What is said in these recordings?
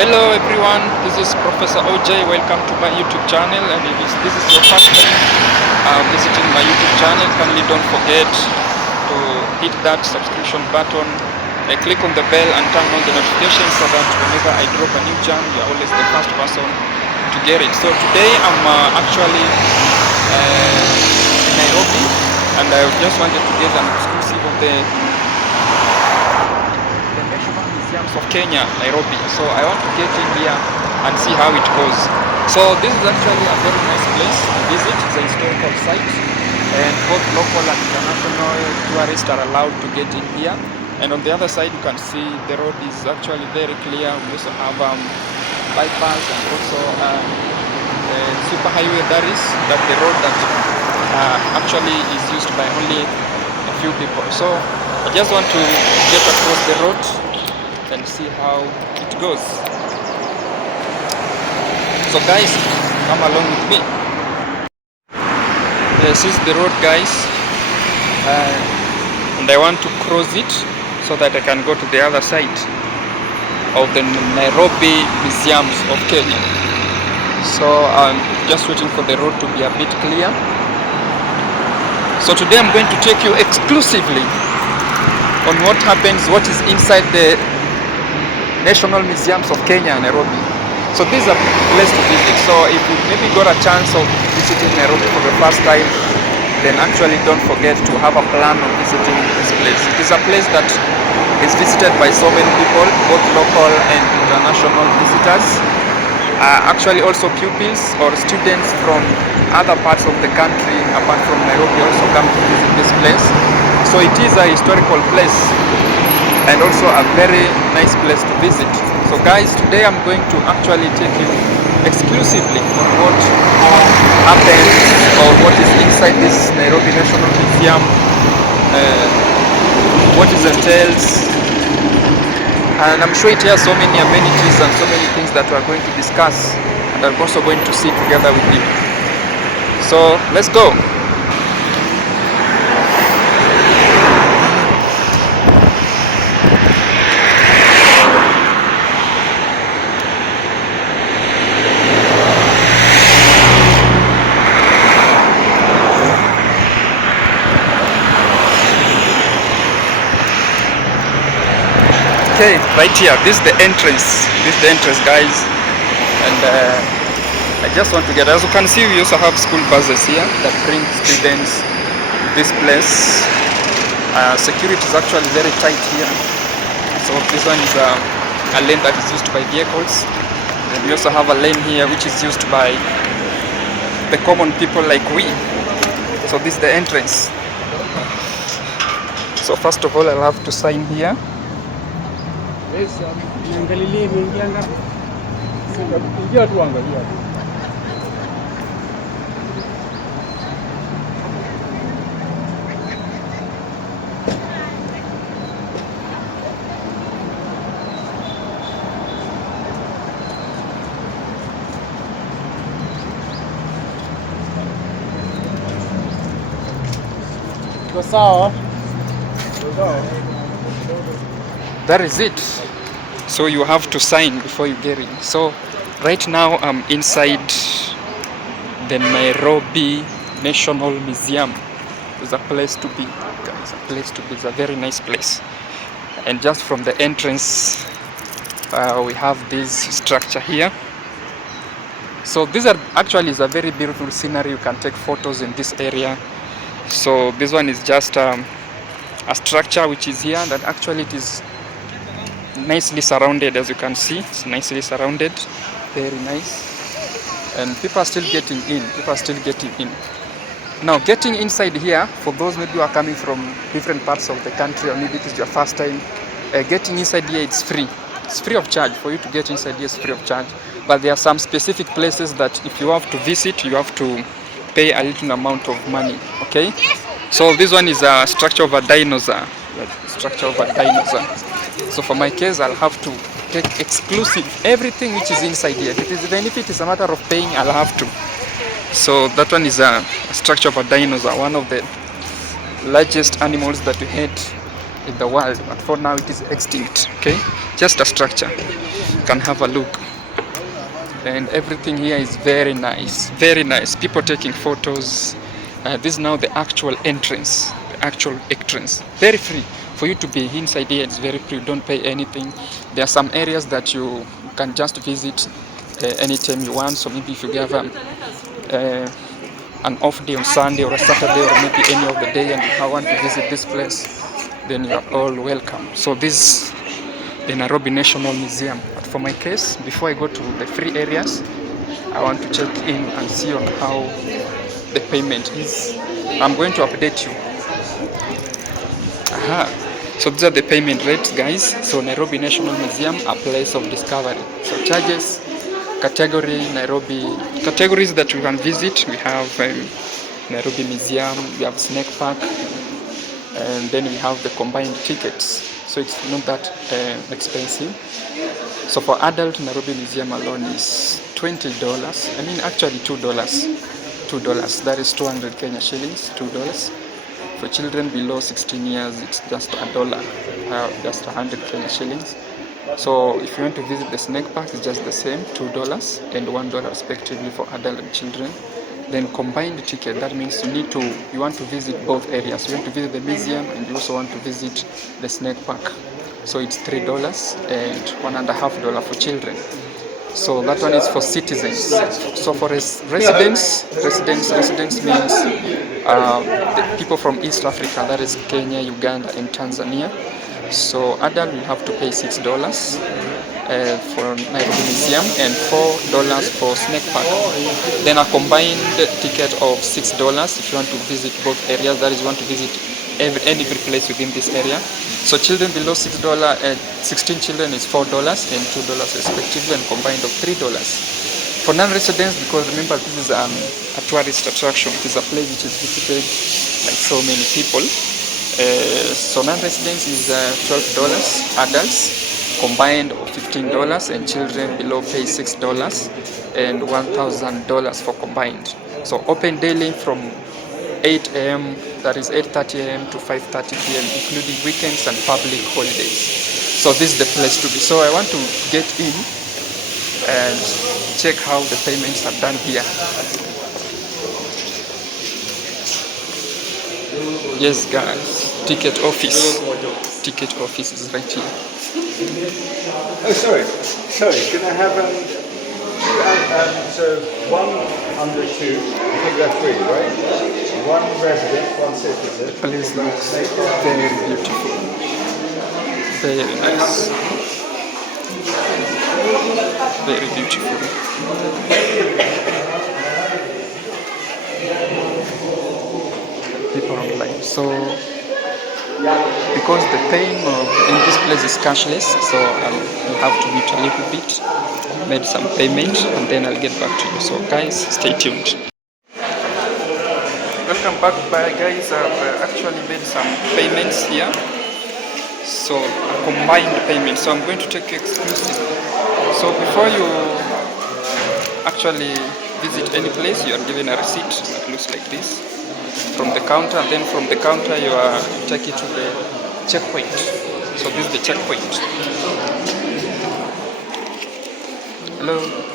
Hello everyone, this is Professor OJ. Welcome to my YouTube channel, and if this is your first time visiting my YouTube channel, kindly don't forget to hit that subscription button, click on the bell and turn on the notifications so that whenever I drop a new channel, you're always the first person to get it. So today I'm actually in Nairobi, and I just wanted to get an exclusive of the meseums of Kenya, Nairobi. So I want to get in here and see how it goes. So this is actually a very nice place to visit. It's a historical site, and both local and international tourists are allowed to get in here. And on the other side, you can see the road is actually very clear. We also have bypass and also super highway. That is the road that actually is used by only a few people. So I just want to get across the road and see how it goes. So guys, come along with me. This is the road, guys, and I want to cross it so that I can go to the other side of the Nairobi Museums of Kenya. So I'm just waiting for the road to be a bit clear. So today I'm going to take you exclusively on what is inside the National Museums of Kenya, Nairobi. So this is a place to visit. So if you maybe got a chance of visiting Nairobi for the first time, then actually don't forget to have a plan of visiting this place. It is a place that is visited by so many people, both local and international visitors. Actually also pupils or students from other parts of the country apart from Nairobi also come to visit this place. So it is a historical place and also a very nice place to visit. So guys, today I'm going to actually take you exclusively on what happened or what is inside this Nairobi National Museum, what is entailed, and I'm sure it has so many amenities and so many things that we are going to discuss, and I'm also going to see together with you. So let's go. Okay, right here, this is the entrance. This is the entrance, guys, and I just want to get, as you can see, we also have school buses here that bring students to this place. Security is actually very tight here. So this one is a lane that is used by vehicles, and we also have a lane here which is used by the common people like we. So this is the entrance. So first of all, I'll have to sign here. That is it. So you have to sign before you get in. So right now I'm inside the Nairobi National Museum. It's a place to be, guys. A place to be. It's a very nice place. And just from the entrance, we have this structure here. So this actually is a very beautiful scenery. You can take photos in this area. So this one is just a structure which is here, that actually it is nicely surrounded. As you can see, it's nicely surrounded, very nice, and people are still getting in. Now getting inside here, for those maybe who are coming from different parts of the country, or maybe it is your first time, getting inside here, it's free of charge. For you to get inside here, it's free of charge, but there are some specific places that if you have to visit, you have to pay a little amount of money. Okay, so this one is a structure of a dinosaur. So for my case, I'll have to take exclusive everything which is inside here. Even if it is a matter of paying, I'll have to. So that one is a structure of a dinosaur, one of the largest animals that we had in the world, but for now it is extinct. Okay, just a structure. You can have a look, and everything here is very nice, very nice. People taking photos. This is now the actual entrance, very free for you to be inside here. It's very free, you don't pay anything. There are some areas that you can just visit anytime you want. So maybe if you have uh, an off day on Sunday or a Saturday or maybe any of the day and you want to visit this place, then you are all welcome. So this is the Nairobi National Museum. But for my case, before I go to the free areas, I want to check in and see on how the payment is. I'm going to update you. So these are the payment rates, guys. So Nairobi National Museum, a place of discovery. So charges, category, Nairobi, categories that you can visit. We have Nairobi Museum, we have Snake Park, and then we have the combined tickets. So it's not that expensive. So for adult, Nairobi Museum alone is $20. I mean, actually $2. $2. That is 200 Kenya shillings. $2. For children below 16 years, it's just $1, just 100 Kenya shillings. So if you want to visit the snake park, it's just the same, $2 and $1 respectively for adult and children. Then combined ticket, that means you want to visit both areas. You want to visit the museum and you also want to visit the snake park. So it's $3 and $1.50 for children. So that one is for citizens. So for residents means the people from East Africa, that is Kenya, Uganda, and Tanzania. So adult will have to pay $6 for Nairobi Museum and $4 for Snake Park. Then a combined ticket of $6 if you want to visit both areas. That is, you want to visit every place within this area. So children below $6, 16 children is $4 and $2 respectively, and combined of $3. For non-residents, because remember this is a tourist attraction, it is a place which is visited by so many people. So non-residents is $12, adults combined of $15, and children below pay $6 and $1,000 for combined. So open daily from 8 a.m. that is 8:30 a.m. to 5:30 p.m. including weekends and public holidays. So this is the place to be. So I want to get in and check how the payments are done here. Yes guys, ticket office is right here. Oh sorry, can I have so one under two, I think they're free, right? One resident, one citizen. The place looks very beautiful, very nice, very beautiful. People are online. So because the paying in this place is cashless, so I'll have to wait a little bit, made some payment, and then I'll get back to you. So guys, stay tuned. Welcome back, guys. I've actually made some payments here. So a combined payment. So I'm going to take exclusive. So before you actually visit any place, you are given a receipt that looks like this from the counter. Then from the counter you take it to the checkpoint. So this is the checkpoint. Hello.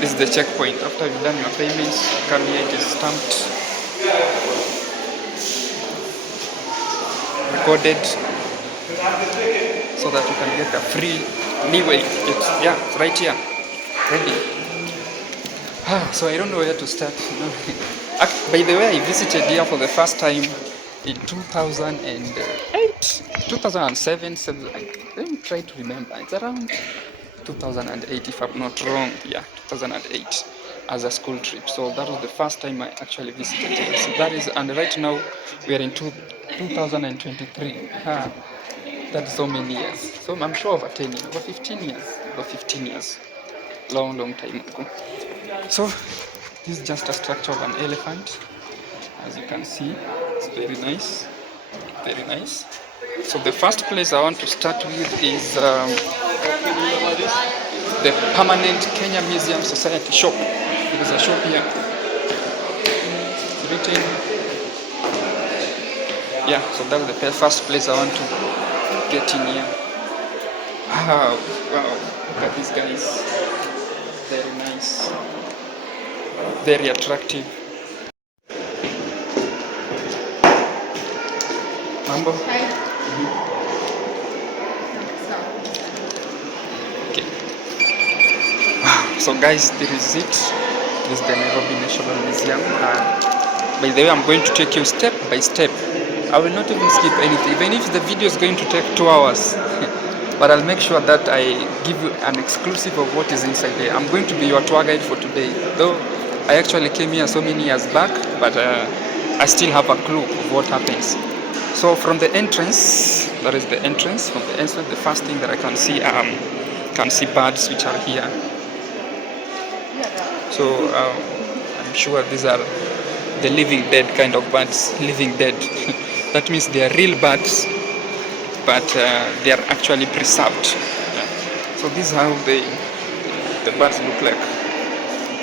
This is the checkpoint. After you've done your payments, come here, it is stamped, recorded, so that you can get a free leeway. It's right here, ready. So I don't know where to start. By the way, I visited here for the first time in 2008, 2007. Let me try to remember. It's around 2008 if I'm not wrong. Yeah, 2008 as a school trip. So that was the first time I actually visited here. So that is, and right now we are in 2023. That's so many years. So I'm sure over 10 years, over 15 years. Long time ago. So this is just a structure of an elephant. As you can see, it's very nice. Very nice. So the first place I want to start with is the permanent Kenya Museum Society shop. There is a shop here. It's written. Yeah, so that's the first place I want to get in here. Wow, wow, look at these guys. Very nice, very attractive. Mambo? Okay. Wow, so guys, this is it. This is the Nairobi National Museum. By the way, I'm going to take you step by step. I will not even skip anything, even if the video is going to take 2 hours. But I'll make sure that I give you an exclusive of what is inside there. I'm going to be your tour guide for today. Though I actually came here so many years back, but I still have a clue of what happens. So from the entrance, that is the entrance. From the entrance, the first thing that I can see birds which are here. So I'm sure these are the living dead kind of birds. Living dead. That means they are real birds, but they are actually preserved. Yeah. So this is how the birds look like.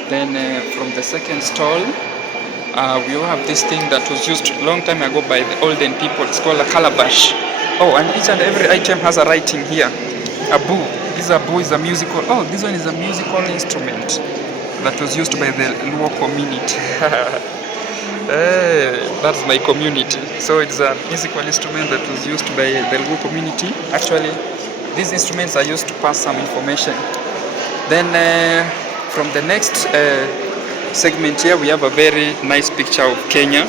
Then from the second stall, we all have this thing that was used a long time ago by the olden people. It's called a calabash. Oh, and each and every item has a writing here. Abu. This abu is a musical. Oh, this one is a musical instrument that was used by the Luo community. Hey, that's my community. So it's a musical instrument that was used by the Luo community. Actually, these instruments are used to pass some information. Then from the next segment here, we have a very nice picture of Kenya.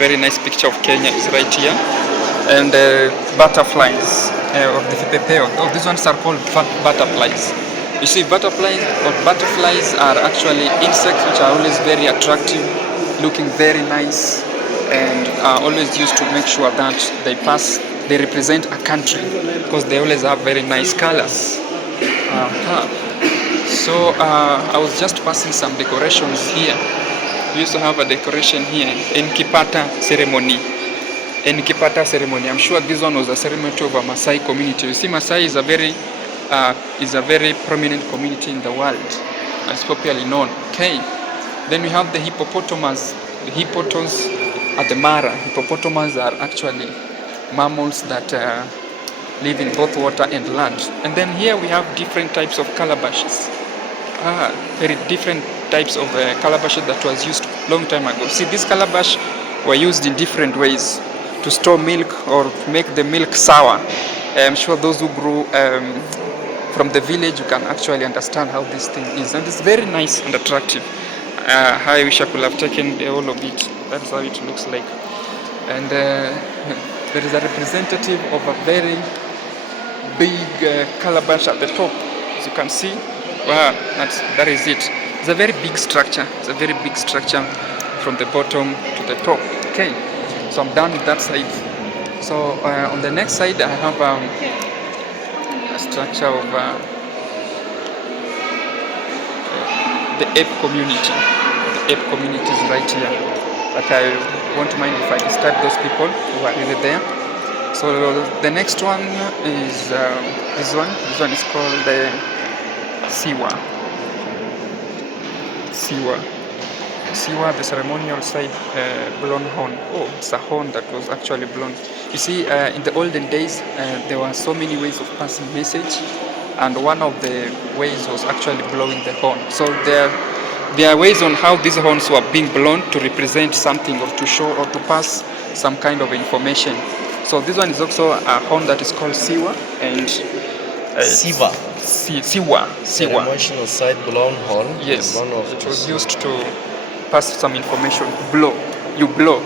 Very nice picture of Kenya is right here. And butterflies, or the vipepeo. Oh, these ones are called butterflies. You see, butterflies are actually insects which are always very attractive, looking very nice, and are always used to make sure that they represent a country, because they always have very nice colors. So I was just passing some decorations here. We used to have a decoration here, Enkipata ceremony. Enkipata ceremony. I'm sure this one was a ceremony of a Maasai community. You see, Maasai is a very prominent community in the world. It's popularly known. Okay. Then we have the hippopotamus. The hippopotamus at the Mara. Hippopotamus are actually mammals that live in both water and land. And then here we have different types of calabashes. Very different types of calabashes that was used long time ago. See, these calabash were used in different ways to store milk or to make the milk sour. I'm sure those who grew from the village, you can actually understand how this thing is. And it's very nice and attractive. I wish I could have taken all of it. That's how it looks like. And there is a representative of a very big calabash at the top, as you can see. Wow, that is it. It's a very big structure. It's a very big structure from the bottom to the top. Okay, so I'm done with that side. So on the next side, I have a structure of the ape community. The ape community is right here. But I won't mind if I describe those people who are really there. So the next one is this one. This one is called the Siwa. Siwa, the ceremonial side blown horn. Oh, it's a horn that was actually blown. You see, in the olden days, there were so many ways of passing message, and one of the ways was actually blowing the horn. So there are ways on how these horns were being blown to represent something or to show or to pass some kind of information. So this one is also a horn that is called Siwa and Siwa. Siwa. Ceremonial side blown horn. Yes, it was used to pass some information. Blow. You blow.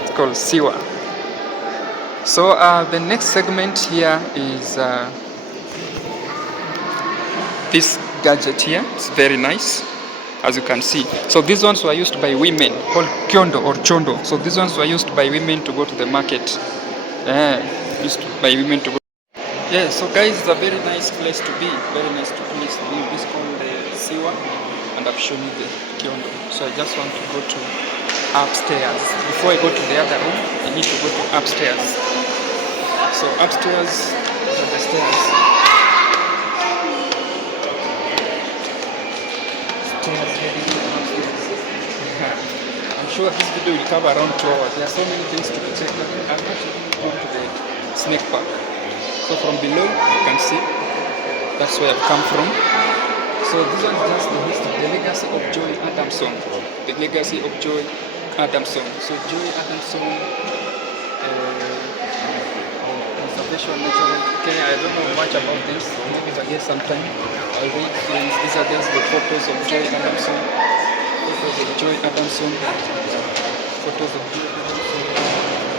It's called Siwa. So the next segment here is this gadget here. It's very nice, as you can see. So these ones were used by women, called kyondo or chondo. So these ones were used by women to go to the market. Used by women to go. Yeah, so guys, it's a very nice place to be. Very nice place to be. This is called the Siwa, and I've shown you the kyondo. So I just want to go to upstairs. Before I go to the other room, I need to go to upstairs. So upstairs are the stairs. Stairs heading to upstairs. I'm sure this video will cover around 2 hours. There are so many things to check. I'm not even going to the snake park. So from below, you can see that's where I've come from. So this one is just the history, the legacy of Joy Adamson. The legacy of Joy Adamson. So Joy Adamson, conservation natural. Okay, I don't know much about this. Maybe if I get some time, I'll read. These are just the photos of Joy Adamson. Photos of Joy Adamson. Photos of Joy Adamson.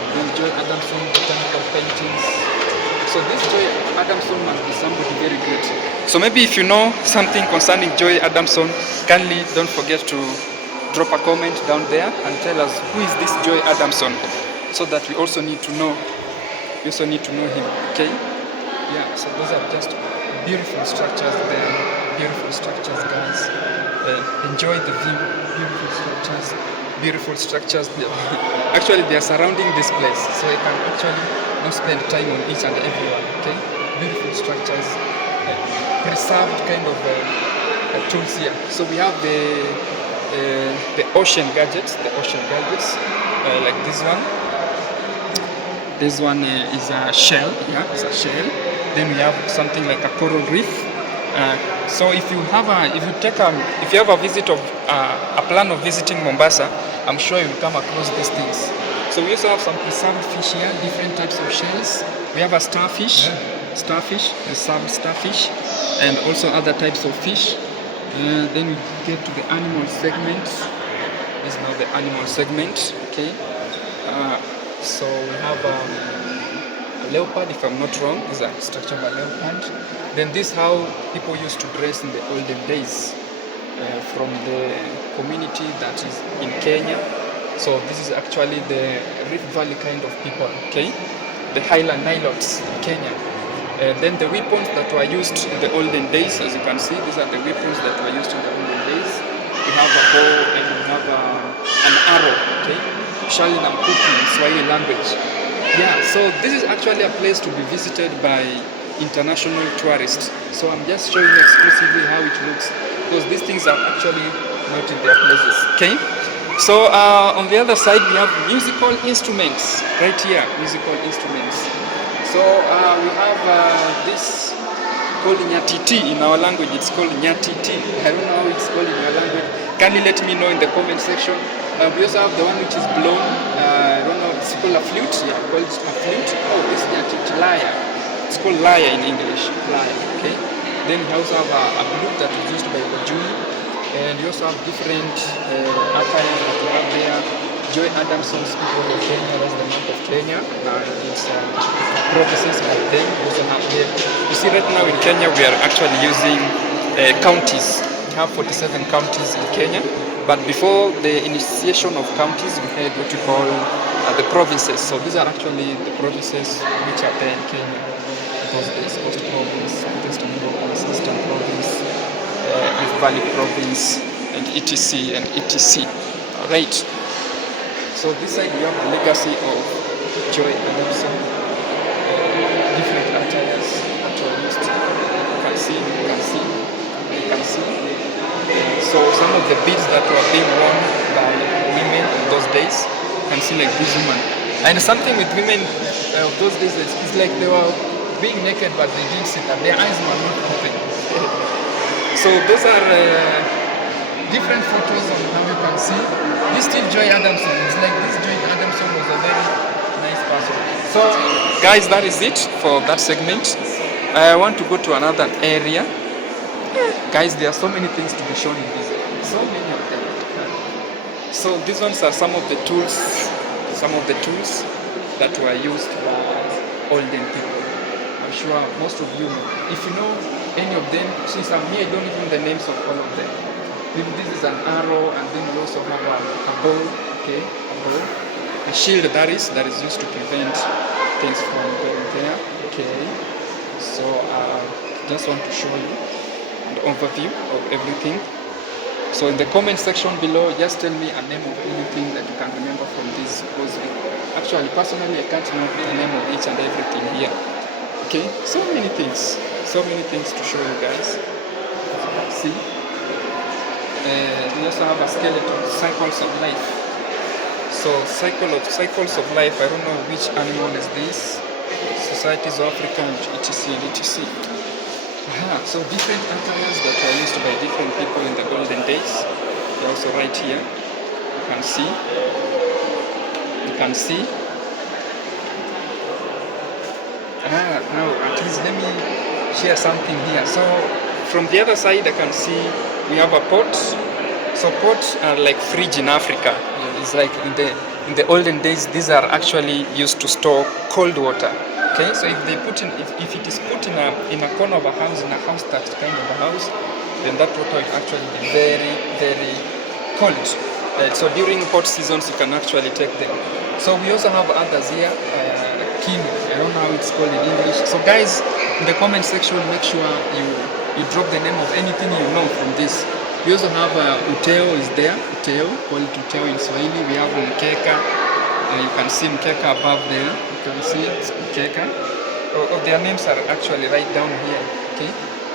Then Joy Adamson botanical paintings. So this Joy Adamson must be somebody very great. So maybe if you know something concerning Joy Adamson, kindly don't forget to drop a comment down there and tell us who is this Joy Adamson, so that we also need to know. We also need to know him. Okay? Yeah. So those are just beautiful structures there. Beautiful structures, guys. Enjoy the view. Beautiful structures. Beautiful structures. Actually, they are surrounding this place, so you can actually not spend time on each and every one. Okay, beautiful structures, preserved kind of tools here. So we have the ocean gadgets, like this one. This one is a shell. Yeah, it's a shell. Then we have something like a coral reef. So if you have a visit of a plan of visiting Mombasa, I'm sure you'll come across these things. So we also have some preserved fish here, different types of shells. We have a starfish, preserved starfish, and also other types of fish. Then we get to the animal segment. This is now the animal segment. Okay. So we have a leopard, if I'm not wrong. This is a structure of a leopard. Then this is how people used to dress in the olden days from the community that is in Kenya. So this is actually the Rift Valley kind of people, okay? The Highland Nilotes in Kenya. Then the weapons that were used in the olden days, as you can see, these are the weapons that were used in the olden days. We have a bow and we have an arrow, okay? Usually Namkuki in Swahili language. Yeah, so this is actually a place to be visited by international tourists. So I'm just showing you exclusively how it looks, because these things are actually not in their places, okay? So on the other side we have musical instruments, right here, musical instruments. So we have this called nyatiti in our language. It's called nyatiti. I don't know how it's called in your language. Kindly let me know in the comment section. We also have the one which is blown. I don't know. It's called a flute. Yeah, called a flute. Oh, this nyatiti lyre. It's called lyre in English. Lyre. Okay. Then we also have a flute that is used by Ojuni. And you also have different attires that you have there. Joy Adamson's people of Kenya, that's the map of Kenya. It's provinces by them. We also have there. You see, right now in Kenya, we are actually using counties. We have 47 counties in Kenya. But before the initiation of counties, we had what we call the provinces. So these are actually the provinces which are there in Kenya. Because the East Coast Province, Western Province, Eastern Province, Rift Valley Province, and etc. and etc. Alright. So this side we have the legacy of Joy Adamson. Different attires that were used. You can see. So some of the beads that were being worn by women in those days, you can see like this woman. And something with women of those days is like they were being naked, but they didn't sit up. Their eyes were not open. So those are different photos of how you can see. This still Joy Adamson. It's like this Joy Adamson was a very nice person. So guys, that is it for that segment. I want to go to another area. Guys, there are so many things to be shown in this area. So many of them. So these ones are some of the tools that were used by olden people. I'm sure most of you know. If you know any of them, since I'm here, I don't even know the names of all of them. Maybe this is an arrow, and then we also have a bow, okay, a bow. A shield that is used to prevent things from going there, okay. So just want to show you an overview of everything. So in the comment section below, just tell me a name of anything that you can remember from this, because actually personally I can't remember the name of each and everything here. Okay, so many things to show you guys. See, we also have a skeleton, cycles of life. So cycles of life, I don't know which animal is this. Societies of Africa, etc. and etc. So different attires that were used by different people in the golden days. They're also right here. You can see. Now at least let me share something here. So from the other side I can see we have a pot. So pots are like fridge in Africa. It's like in the olden days, these are actually used to store cold water. Okay, so if they put in, if it is put in a corner of a house, in a house that's kind of a house, then that water will actually be very, very cold. So during hot seasons, you can actually take them. So we also have others here, kinu. I don't know how it's called in English. So guys, in the comment section, make sure you drop the name of anything you know from this. We also have uteo is there, uteo, called uteo in Swahili. We have mkeka. You can see mkeka above there. You can see it's mkeka. Their names are actually right down here. Okay.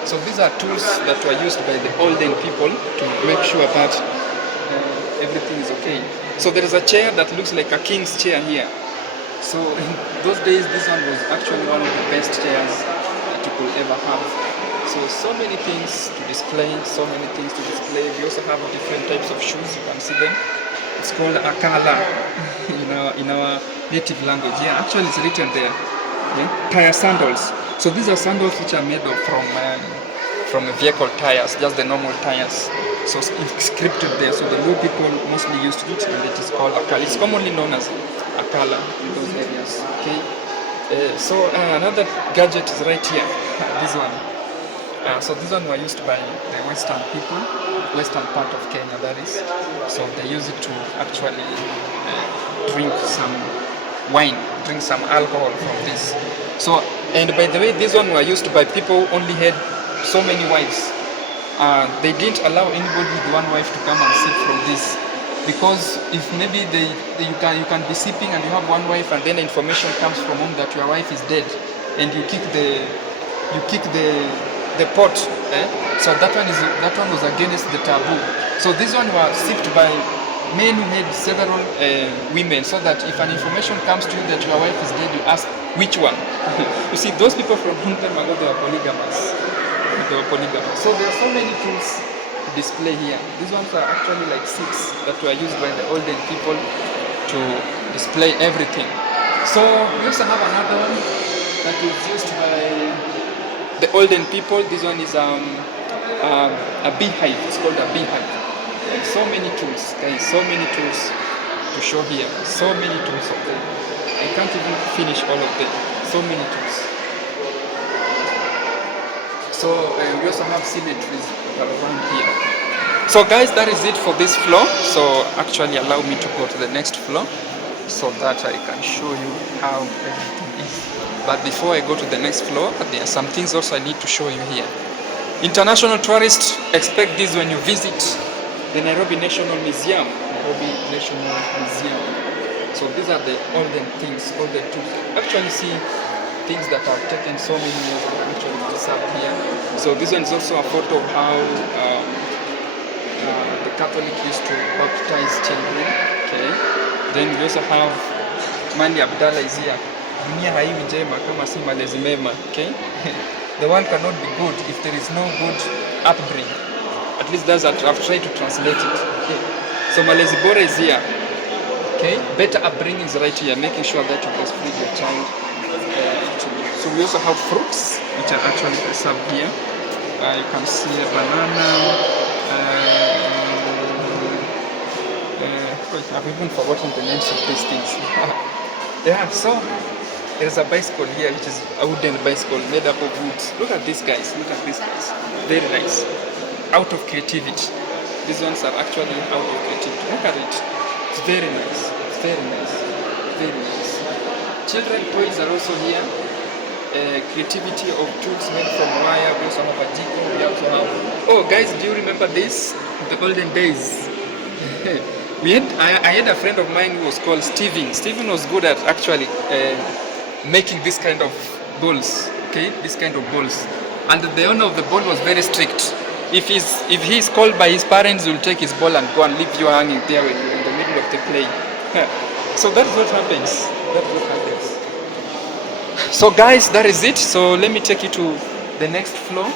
So these are tools that were used by the olden people to make sure that everything is okay. So there is a chair that looks like a king's chair here. So in those days, this one was actually one of the best chairs that you could ever have. So many things to display, We also have different types of shoes, you can see them. It's called akala in our native language. Yeah, actually it's written there. Okay? Tire sandals. So these are sandals which are made of from vehicle tires, just the normal tires. So it's scripted there. So the Luo people mostly used it, and it is called akala. It's commonly known as akala in those areas. Okay. So another gadget is right here. This one. So this one were used by the Western people, Western part of Kenya, that is. So they use it to actually drink some wine, drink some alcohol from this. So, and by the way, this one were used by people who only had so many wives. They didn't allow anybody with one wife to come and sip from this, because if maybe you can be sipping and you have one wife, and then information comes from home that your wife is dead, and you kick the pot, so that one was against the taboo. So this one was sipped by men who had several women, so that if an information comes to you that your wife is dead, you ask which one. You see, those people from long time ago, they were polygamous. So there are so many things to display here. These ones are actually like seats that were used by the olden people to display everything. So we also have another one that is used by the olden people. This one is a beehive. It's called a beehive. So many tools, guys. So many tools to show here. So many tools of them. I can't even finish all of them. So many tools. So we also have symmetries around here. So guys, that is it for this floor. So actually allow me to go to the next floor so that I can show you how everything is. But before I go to the next floor, there are some things also I need to show you here. International tourists expect this when you visit the Nairobi National Museum. So these are the olden things, olden tools. Actually see things that have taken so many years and actually preserved here. So this one is also a photo of how the Catholic used to baptize children. Okay. Then we also have Mani Abdallah is here. Dunia haiwi njema kama si malezi mema. Okay. The one cannot be good if there is no good upbringing. At least that's what I've tried to translate it. Okay. So malezi bora is here. Okay. Better upbringing is right here, making sure that you breastfeed your child. So we also have fruits which are actually preserved here. You can see a banana. I've even forgotten the names of these things. Yeah, so there's a bicycle here, which is a wooden bicycle made up of wood. Look at these guys. Look at these guys. Very nice. Out of creativity. These ones are actually out of creativity. Look at it. It's very nice. It's very nice. Very nice. Children toys are also here. creativity of tools made from wire. We also have a jiko. We also have. Oh, guys, do you remember this? The olden days. I had a friend of mine who was called Steven. Steven was good at actually making this kind of balls. Okay, this kind of balls. And the owner of the ball was very strict. If he is called by his parents, he'll take his ball and go and leave you hanging there when you're in the middle of the play. So that's what happens. That's what happens. So guys, that is it. So let me take you to the next floor.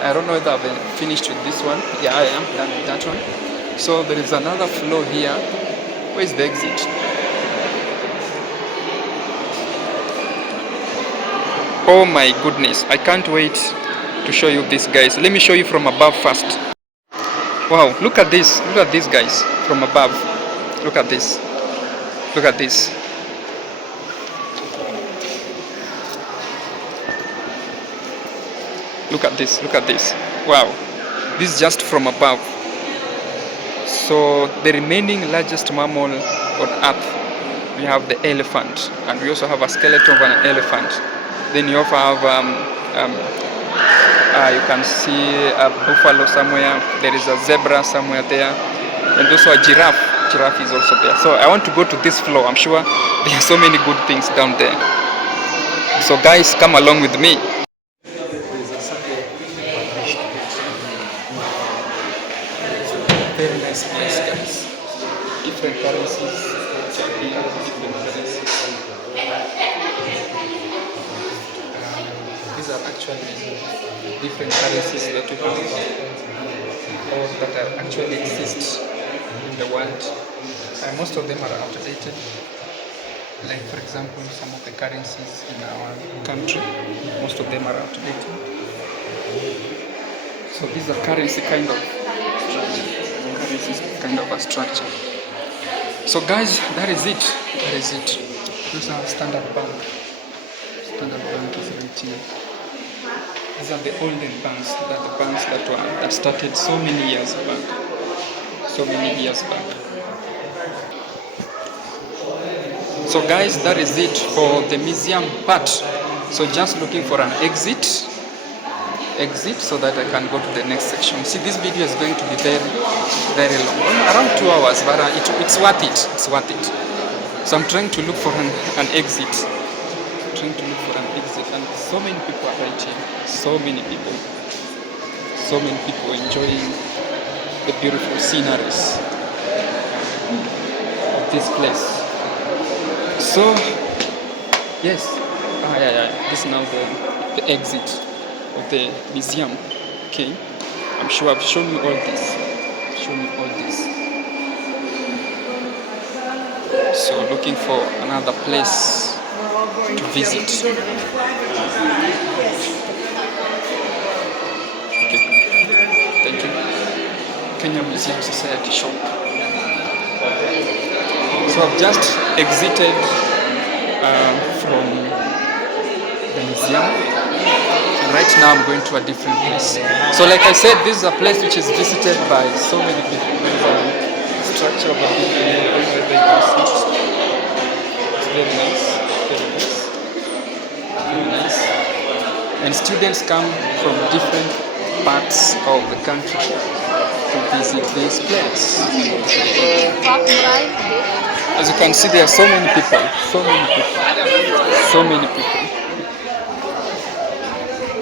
I don't know whether I've finished with this one. Yeah, I am done with that one. So there is another floor here. Where is the exit? Oh my goodness, I can't wait to show you this, guys. Let me show you from above first. Wow, look at this. Look at this, guys, from above. Look at this. Look at this. Look at this. Look at this. Wow. This is just from above. So the remaining largest mammal on earth, we have the elephant, and we also have a skeleton of an elephant. Then you also have you can see a buffalo somewhere. There is a zebra somewhere there, and also a giraffe. Giraffe is also there. So I want to go to this floor. I'm sure there are so many good things down there. So guys, come along with me. Very nice place, guys. Different currencies. Different currencies. These are actually different currencies that we have, or that actually exist in the world. Most of them are outdated. Like, for example, some of the currencies in our country, most of them are outdated. So these are currency kind of structure. Currency is kind of a structure. So guys, that is it. That is it. These are Standard Bank. Standard Bank is right here. These are the olden banks, the banks that started so many years back. So many years back. So guys, that is it for the museum part. So just looking for an exit so that I can go to the next section. See, this video is going to be very long, around 2 hours, but it's worth it. It's worth it. So I'm trying to look for an exit. And so many people are right here. So many people enjoying the beautiful sceneries of this place. So yes, this is now the exit of the museum. Okay, I'm sure I've shown you all this. So looking for another place to visit. Okay, thank you. Kenya Museum Society shop. So I've just exited from the museum, and right now I'm going to a different place. So like I said, this is a place which is visited by so many people. There's a structure of a building where they can sit. It's very nice. And students come from different parts of the country to visit this place. As you can see, there are so many people.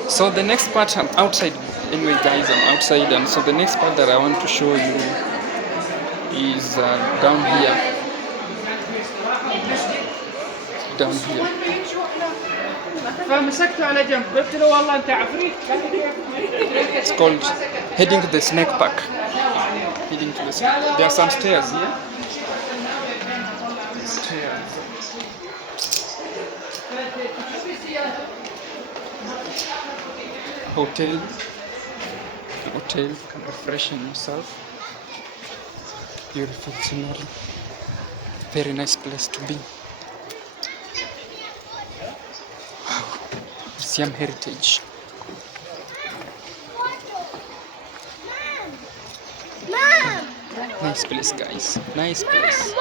So the next part, I'm outside. Anyway, guys, I'm outside, and so the next part that I want to show you is down here. It's called heading to the snake park. There are some stairs here. Hotel, can refreshing yourself. Beautiful scenery. Very nice place to be. Wow. Museum heritage. Nice place, guys. Nice place.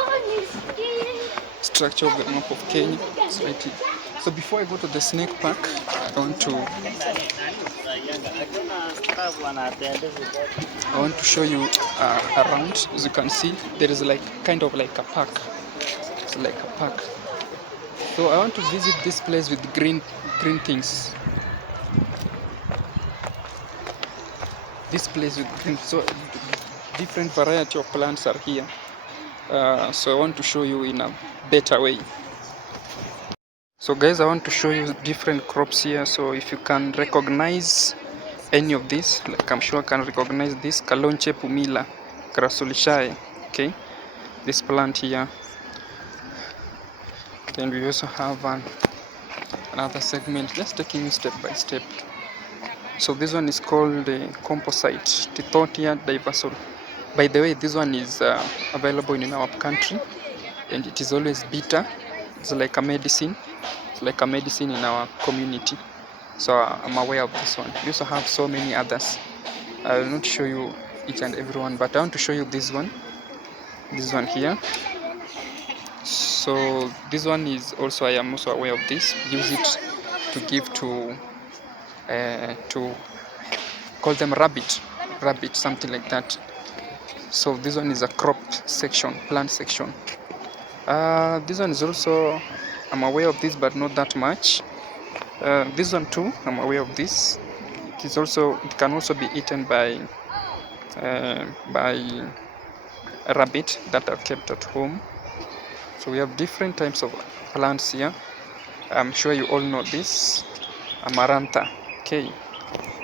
Structure of the map of Kenya. It's right here. So before I go to the snake park, I want to show you around. As you can see, there is like kind of like a park. It's like a park. So I want to visit this place with green things. This place with green, so different variety of plants are here. So I want to show you in a better way. So guys, I want to show you different crops here. So if you can recognize any of this, like I'm sure I can recognize this Kalonche pumila grasulichae. Okay, this plant here. Then we also have another segment, just taking step by step. So this one is called composite Tithonia diversal. By the way, this one is available in our country, and it is always bitter. It's like a medicine. It's like a medicine in our community. So I'm aware of this one. We also have so many others. I will not show you each and every one, but I want to show you this one. This one here. So this one is also, I am also aware of this. Use it to give to call them rabbit, something like that. So this one is a crop section, plant section. This one is also, I'm aware of this, but not that much. This one too, I'm aware of this. It can also be eaten by a rabbit that are kept at home. So we have different types of plants here. I'm sure you all know this, amarantha. Okay,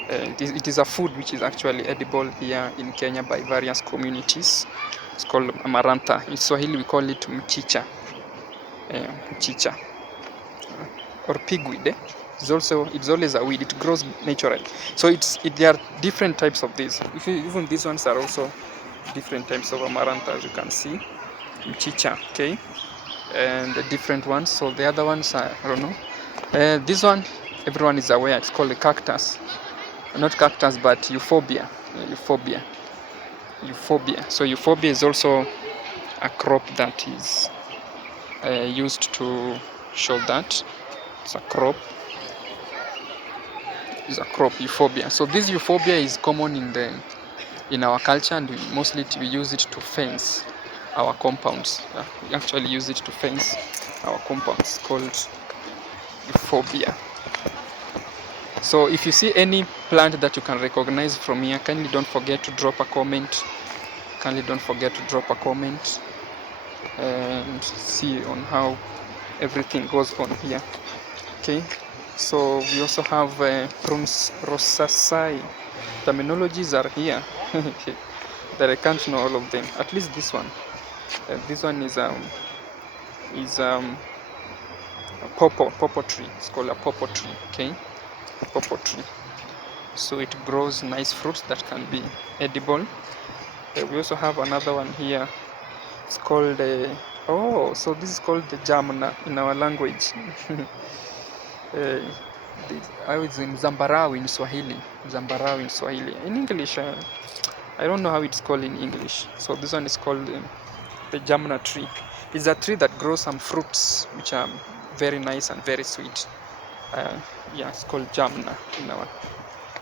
it is a food which is actually edible here in Kenya by various communities. It's called amarantha. In Swahili we call it mchicha, mchicha, or pigweed. It's always a weed. It grows naturally. So there are different types of these. Even these ones are also different types of amarantha, as you can see, mchicha. Okay, and the different ones. So the other ones I don't know. This one everyone is aware. It's called a cactus. Not cactus, but euphorbia. Euphorbia. So euphorbia is also a crop that is used to show that it's a crop. It's a crop, euphorbia. So this euphorbia is common in our culture, and we use it to fence our compounds. We actually use it to fence our compounds, called euphorbia. So if you see any plant that you can recognize from here, kindly don't forget to drop a comment. And see on how everything goes on here. Okay, so we also have Prunus rosaceae. Terminologies are here that I can't know all of them. At least this one. This one is a pawpaw tree. It's called a pawpaw tree. Okay, pawpaw tree. So it grows nice fruits that can be edible. We also have another one here. It's called so this is called the jamna in our language. I was in zambarau in Swahili. In English, I don't know how it's called in English. So this one is called the jamna tree. It's a tree that grows some fruits which are very nice and very sweet. It's called jamna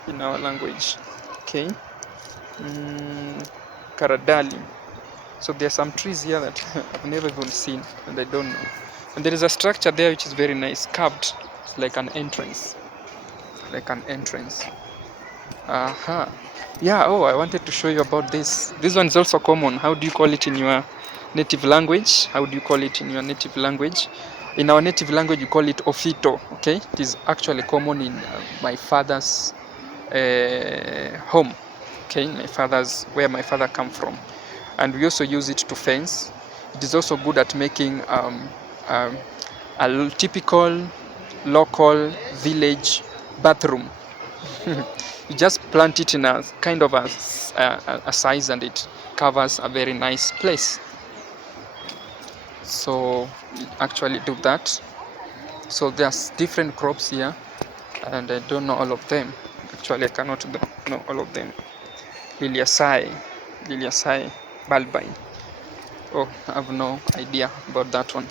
in our language. Okay. Karadali. So there are some trees here that I've never even seen, and I don't know. And there is a structure there which is very nice, carved. It's like an entrance. Yeah, I wanted to show you about this. This one is also common. How do you call it in your native language? In our native language, you call it ofito. Okay, it is actually common in my father's home. Okay, where my father come from. And we also use it to fence. It is also good at making a typical local village bathroom. You just plant it in a kind of a size, and it covers a very nice place. So we actually do that. So there's different crops here, and I don't know all of them. Actually, I cannot know all of them. Liliaceae bulbi. I have no idea about that one.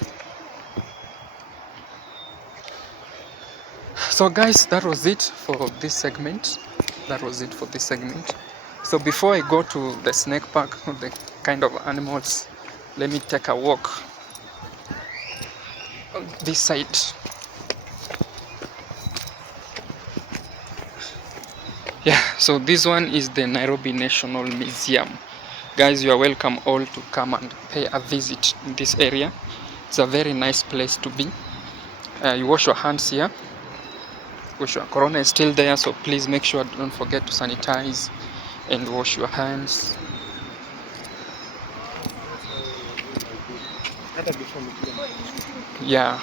So guys, that was it for this segment. So before I go to the snake park, the kind of animals, let me take a walk on this side. Yeah, so this one is the Nairobi National Museum. Guys, you are welcome all to come and pay a visit in this area. It's a very nice place to be. You wash your hands here. Corona is still there, so please make sure don't forget to sanitize and wash your hands. Yeah,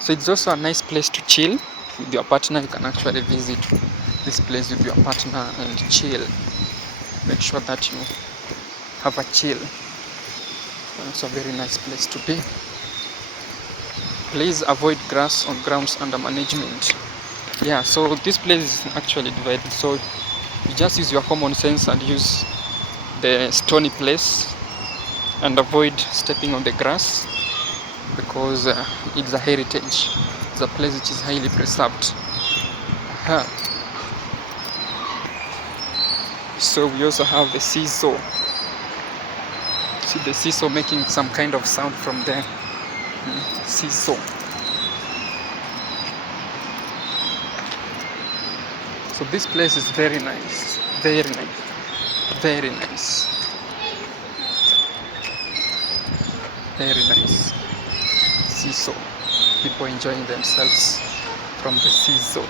so it's also a nice place to chill with your partner. You can actually visit this place with your partner and chill. Make sure that you have a chill. It's a very nice place to be. Please avoid grass on grounds under management. Yeah, so this place is actually divided, so you just use your common sense and use the stony place and avoid stepping on the grass, because it's a heritage. It's a place which is highly preserved. So we also have the seesaw. See the seesaw making some kind of sound from there. Seesaw. So this place is very nice, very nice, very nice, very nice. Seesaw. People enjoying themselves from the seesaw.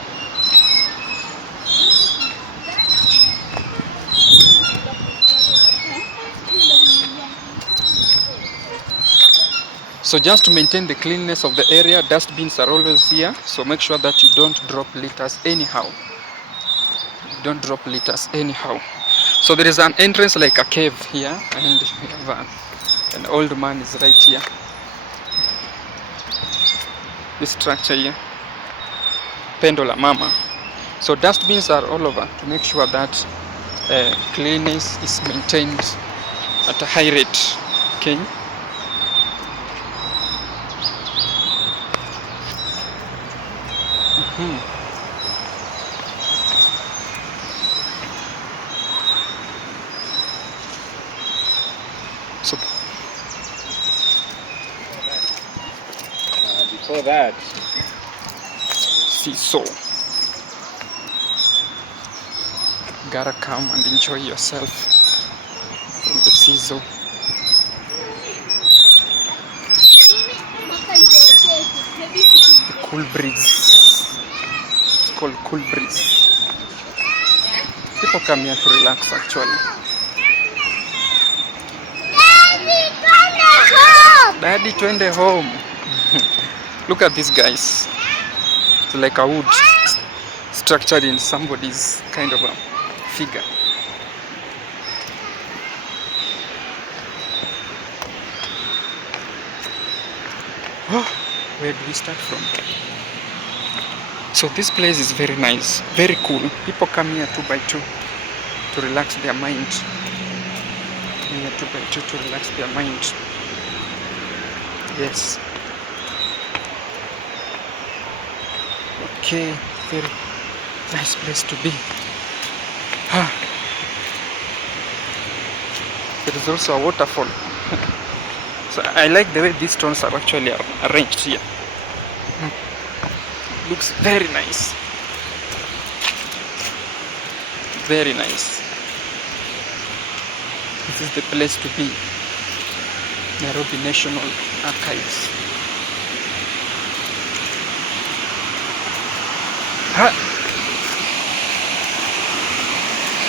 So just to maintain the cleanliness of the area, dustbins are always here. So make sure that you don't drop litters anyhow. Don't drop litters anyhow. So there is an entrance like a cave here, and we have an old man is right here. This structure here, Pendo la Mama. So dustbins are all over to make sure that cleanliness is maintained at a high rate. Okay. So before that, seesaw. Gotta come and enjoy yourself from the seesaw. The cool breeze. It's called cool breeze. People come here to relax actually. Daddy, twende home. Look at these guys. It's like a wood structured in somebody's kind of a figure. Where do we start from? So this place is very nice, very cool. People come here 2 by 2 to relax their mind. Here 2 by 2 to relax their mind. Yes. Okay, very nice place to be. There is also a waterfall. So I like the way these stones are actually arranged here. Looks very nice. Very nice. This is the place to be. Nairobi National Archives.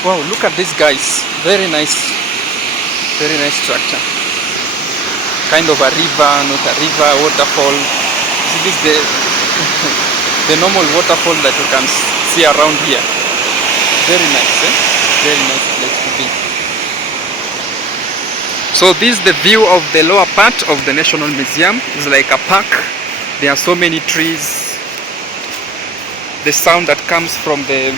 Wow, look at these guys. Very nice structure. Kind of a river, not a river, waterfall. This is the normal waterfall that you can see around here. Very nice, Very nice place to be. So this is the view of the lower part of the National Museum. It's like a park. There are so many trees. The sound that comes from the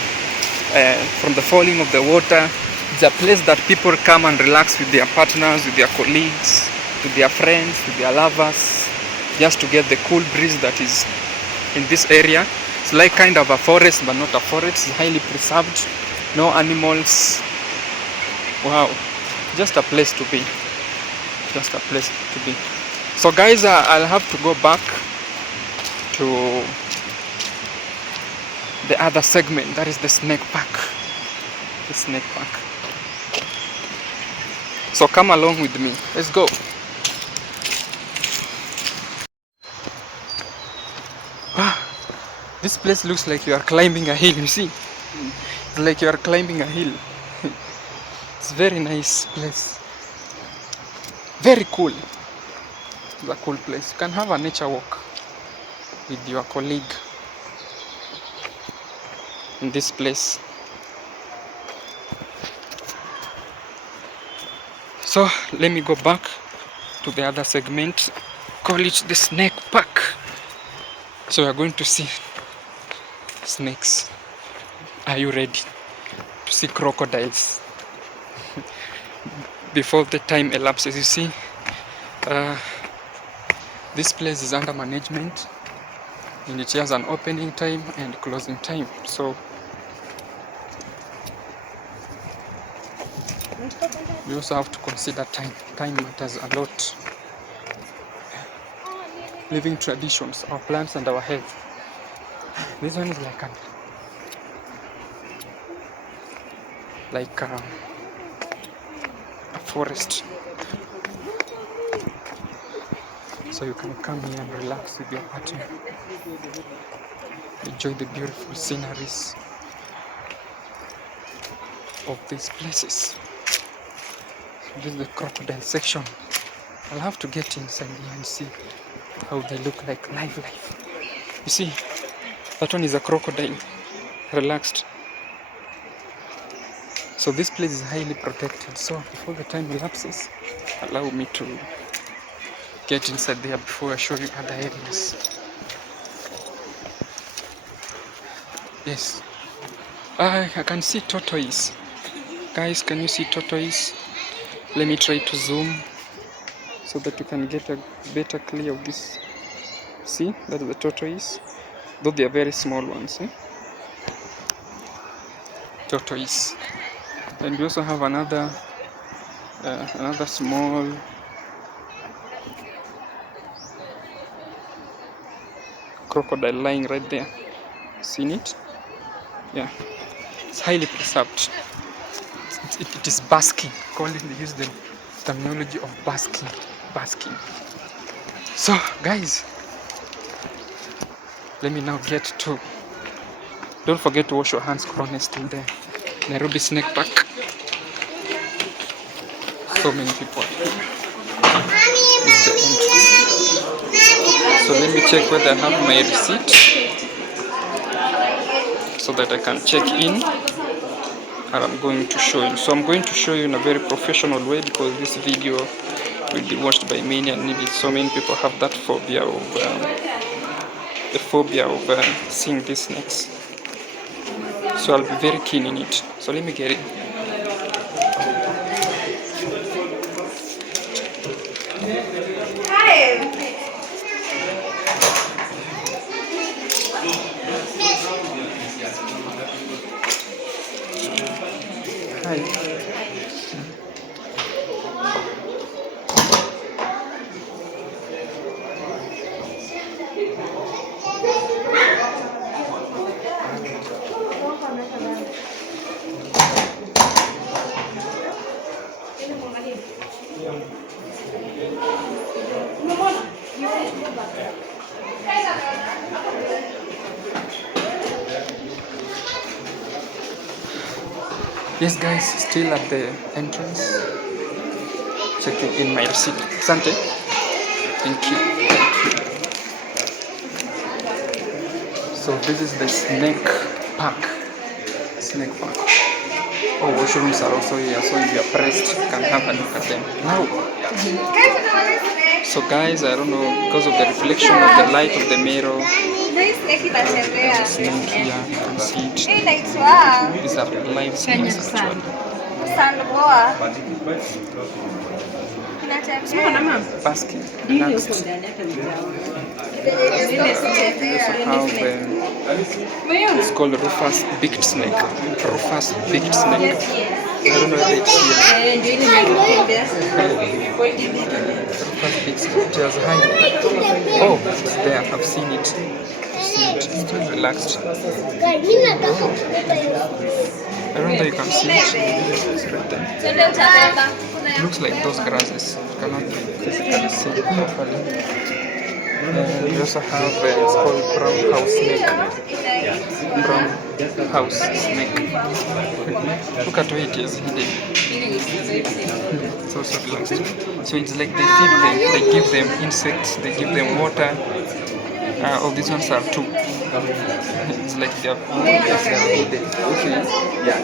falling of the water. It's a place that people come and relax with their partners, with their colleagues, with their friends, with their lovers, just to get the cool breeze that is in this area. It's like kind of a forest, but not a forest. It's highly preserved. No animals. Wow, just a place to be. Just a place to be. So guys, I'll have to go back to the other segment. That is the snake park. The snake park. So come along with me. Let's go. This place looks like you are climbing a hill, you see? It's like you are climbing a hill. It's a very nice place. Very cool. It's a cool place. You can have a nature walk with your colleague in this place. So let me go back to the other segment. Call it the snake park. So we are going to see snakes. Are you ready to see crocodiles? Before the time elapses, you see, this place is under management and it has an opening time and closing time. So we also have to consider time. Time matters a lot. Living traditions, our plants and our health. This one is like a forest. So you can come here and relax with your partner. Enjoy the beautiful sceneries of these places. So this is the crocodile section. I'll have to get inside here and see how they look like live. You see, that one is a crocodile, relaxed. So this place is highly protected. So before the time elapses, allow me to get inside there before I show you other areas. Yes, I can see tortoise. Guys, can you see tortoise? Let me try to zoom so that you can get a better clear of this. See, that's the tortoise. Though they are very small ones. Tortoise. And we also have another small crocodile lying right there. Seen it? Yeah. It's highly preserved. It is basking. They use the terminology of basking. Basking. So guys, let me now get to. Don't forget to wash your hands. Corona is still there. Nairobi Snake Park. So many people are here. This is the entrance. So let me check whether I have my receipt so that I can check in. And I'm going to show you. So I'm going to show you in a very professional way because this video will be watched by many and maybe so many people have that phobia of seeing these snakes. So I'll be very keen in it. So let me get it. Hi. Yes guys, still at the entrance, checking in my receipt. Asante. Thank you. So this is the snake park. Snake park. Oh, washrooms are also here, so if you are pressed, you can have a look at them. Now, so guys, I don't know, because of the reflection of the light of the mirror, there's a snake here, you can see it. These are live snakes actually. basking, relaxed. It's called Rufus beaked snake. Rufus beaked snake. I don't know whether it's here. Rufus beaked snake. Just hide. Oh, it's there. I've seen it. It's still relaxed. I don't know if you can see it. It's right there. It looks like those grasses. You cannot physically see it properly. And we also have it's called brown house snake. Brown house snake. Look at where it is hidden. It's also relaxed. So it's like they feed them, they give them insects, they give them water. All these ones are too. It's like they're hidden. Okay. Yeah.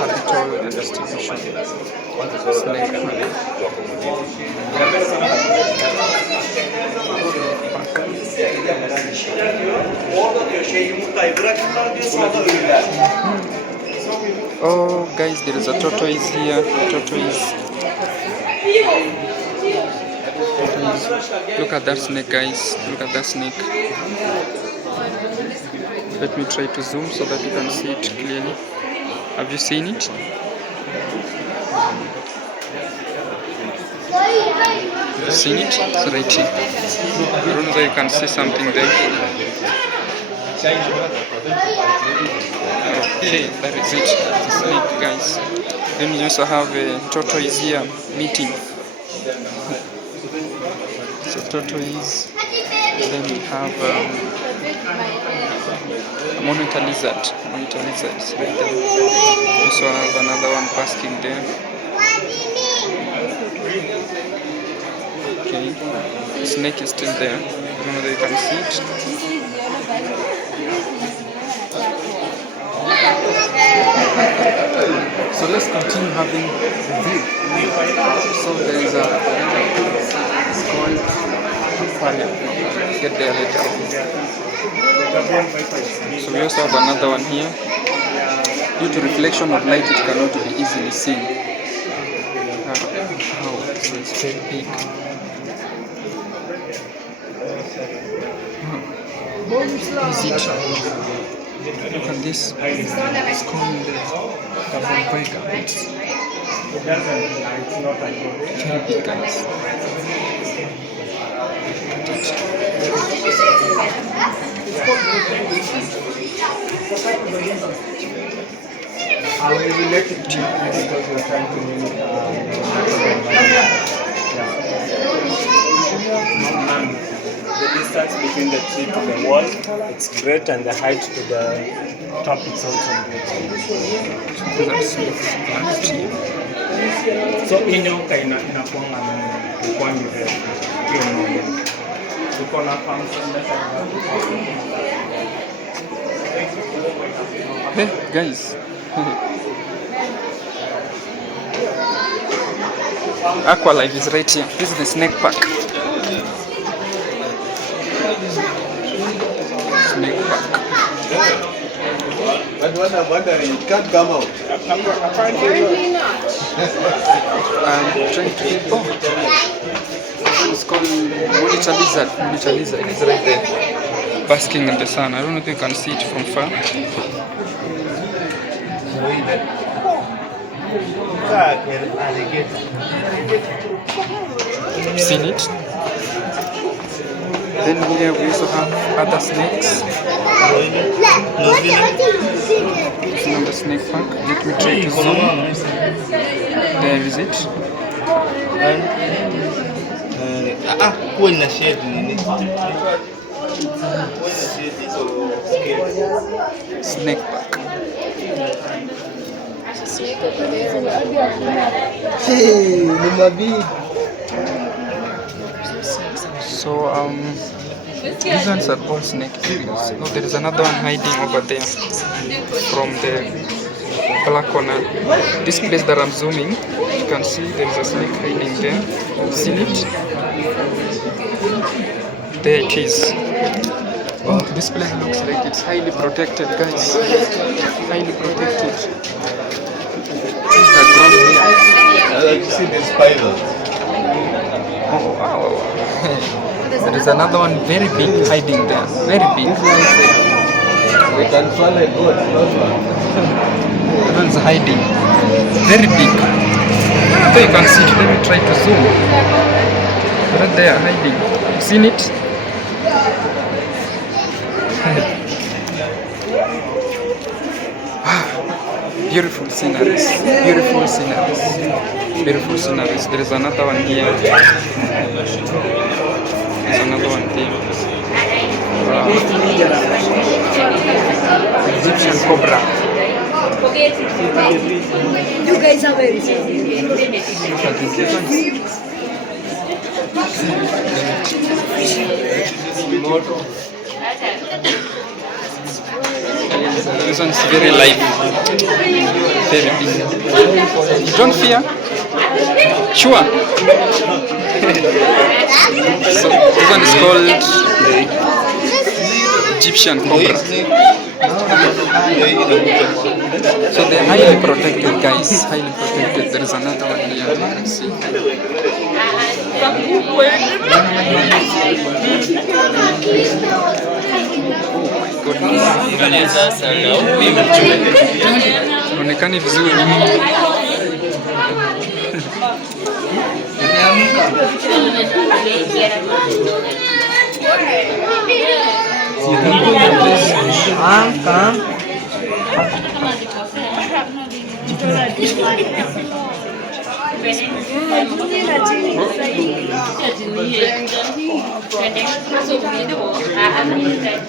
Habitat and distribution. Snake. Oh guys, there is a tortoise here. Tortoise. Look at that snake, guys. Look at that snake. Let me try to zoom so that you can see it clearly. Have you seen it? Have you seen it? It's right here. I don't know whether you can see something there. Okay, that is it. The snake, guys. Then we also have a tortoise here meeting. So tortoise. Then we have a monitor lizard. Monitor lizard is right there. We also have another one basking there. Okay, the snake is still there. I don't know whether you can see it. So let's continue having the view. So there is a it's called aquarium. Get there later. So we also have another one here. Due to reflection of light, it cannot be easily seen. So it's very big. Is it? Look at this. It's called double vega. It's very big, guys. I will let it to you because we're trying to mimic the distance between the tree to the wall, it's great, and the height to the top is also great. So inyoka inakuanga na ukwangi vile hiyo moja. Tuko na Hey guys. Aqualife is right here. This is the snake park. Snake park. But what I'm wondering, it can't come out. apparently not. I'm trying to get it's called monitor lizard. Monitor lizard is right there, basking in the sun. I don't know if you can see it from far. Seen it? Then here we also have other snakes. It's another snake park. Let me try to zoom. There is it. Snake park. So these ones are all snake areas. Oh, there is another one hiding over there from the black corner. This place that I'm zooming, you can see there is a snake hiding there. See it? There it is. Oh, this place looks like it's highly protected, guys. Highly protected. These are grown here. You see these spiders? Oh wow. There is another one very big hiding there. Very big. We can swallow a goat, not one. That one's hiding. Very big. So you can see it. Let me try to zoom. Right there, hiding. You seen it? Beautiful sceneries. Beautiful sceneries. Beautiful sceneries. There is another one here. There's another one here. Egyptian cobra. You guys are very This one's very live. Very big. You don't fear? Sure. So this one is called Egyptian cobra. So they're highly protected, guys. Highly protected. There is another one here. You can see. Oh my goodness. Onekani vizuri.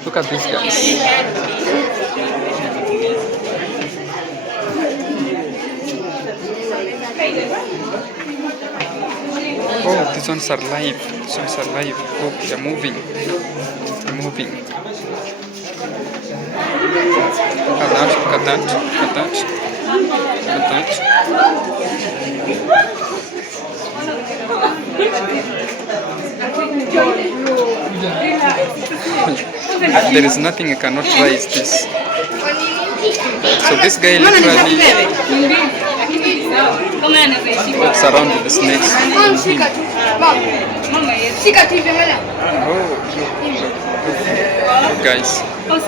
Look at these guys. Oh, these ones are live. These ones are live. Oh, they're moving. They're moving. Look at that. Look at that. Look at that. Look at that. There is nothing I cannot try is this. So this guy literally walks around with the snakes. Oh, guys. Well,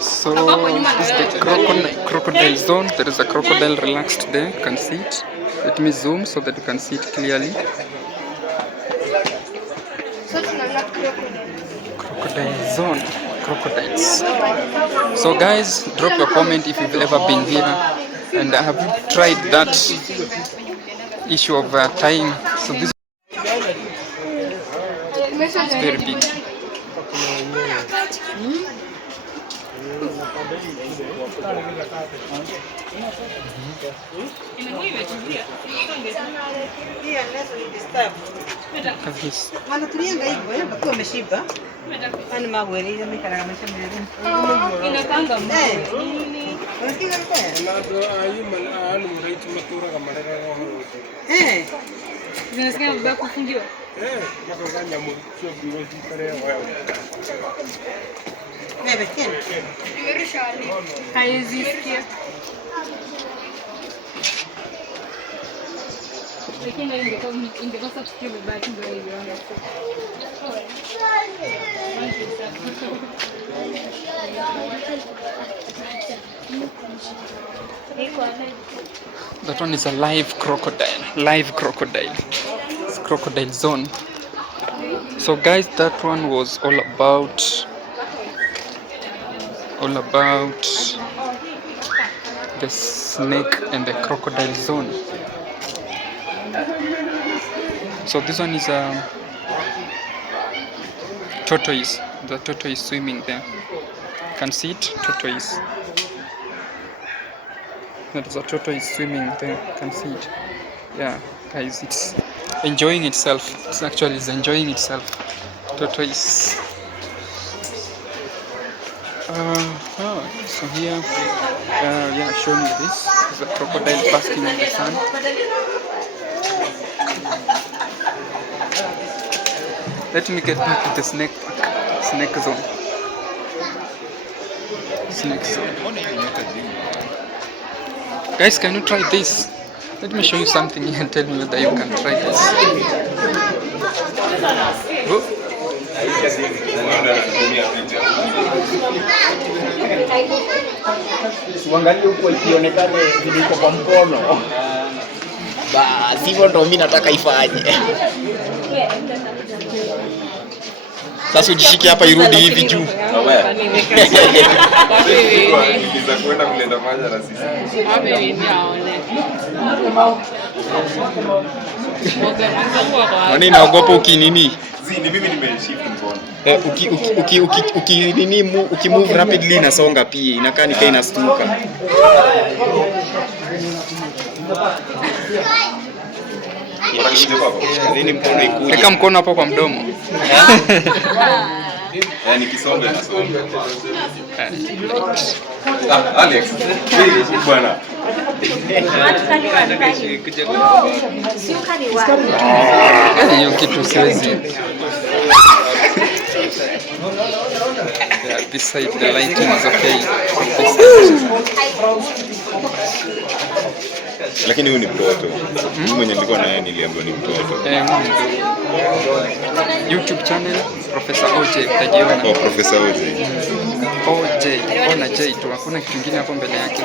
so this is the crocodile zone. There is a crocodile relaxed there. You can see it. Let me zoom so that you can see it clearly. Crocodile zone. Crocodiles. So guys, drop your comment if you've ever been here and have you tried that issue of tying. So this is very big. Look at this. That one is a live crocodile. Live crocodile. It's crocodile zone. So guys, that one was all about the snake and the crocodile zone. So this one is a tortoise. The tortoise swimming there. Can see it? Tortoise. There's a tortoise swimming there. Can see it? Yeah, guys, it's enjoying itself. It's enjoying itself. Tortoise. So here, yeah, showing you this. There's a crocodile basking in the sun. Let me get back to the snake zone. Snake zone. Guys, can you try this? Let me show you something here and tell me whether you can try this. Oh. Uangalie huko ikionekana iliko kwa mkono. Basi hivyo ndo mimi nataka ifanye. Sasa ujishike hapa irudi hivi juu. Nikiza kwenda kulenda maji na sisi. Nani naogopa ukinini? Ni mimi nimeshift mkono. Ukimove rapidly inasonga pia, inakaa ni kaina stuka. Shikazeni mkono ikuje. Weka mkono hapo kwa mdomo. Nikisonga nasonga. Alex, bwana. Hiyo kitu siwezi. Yeah, this side the lighting is okay. Lakini huyu ni mtoto. Mimi mwenye nilikuwa naye niliambiwa ni mtoto. YouTube channel Professor OJ utajiona. Oh, Professor OJ. OJ, ona J tu, hakuna kitu kingine hapo mbele yake.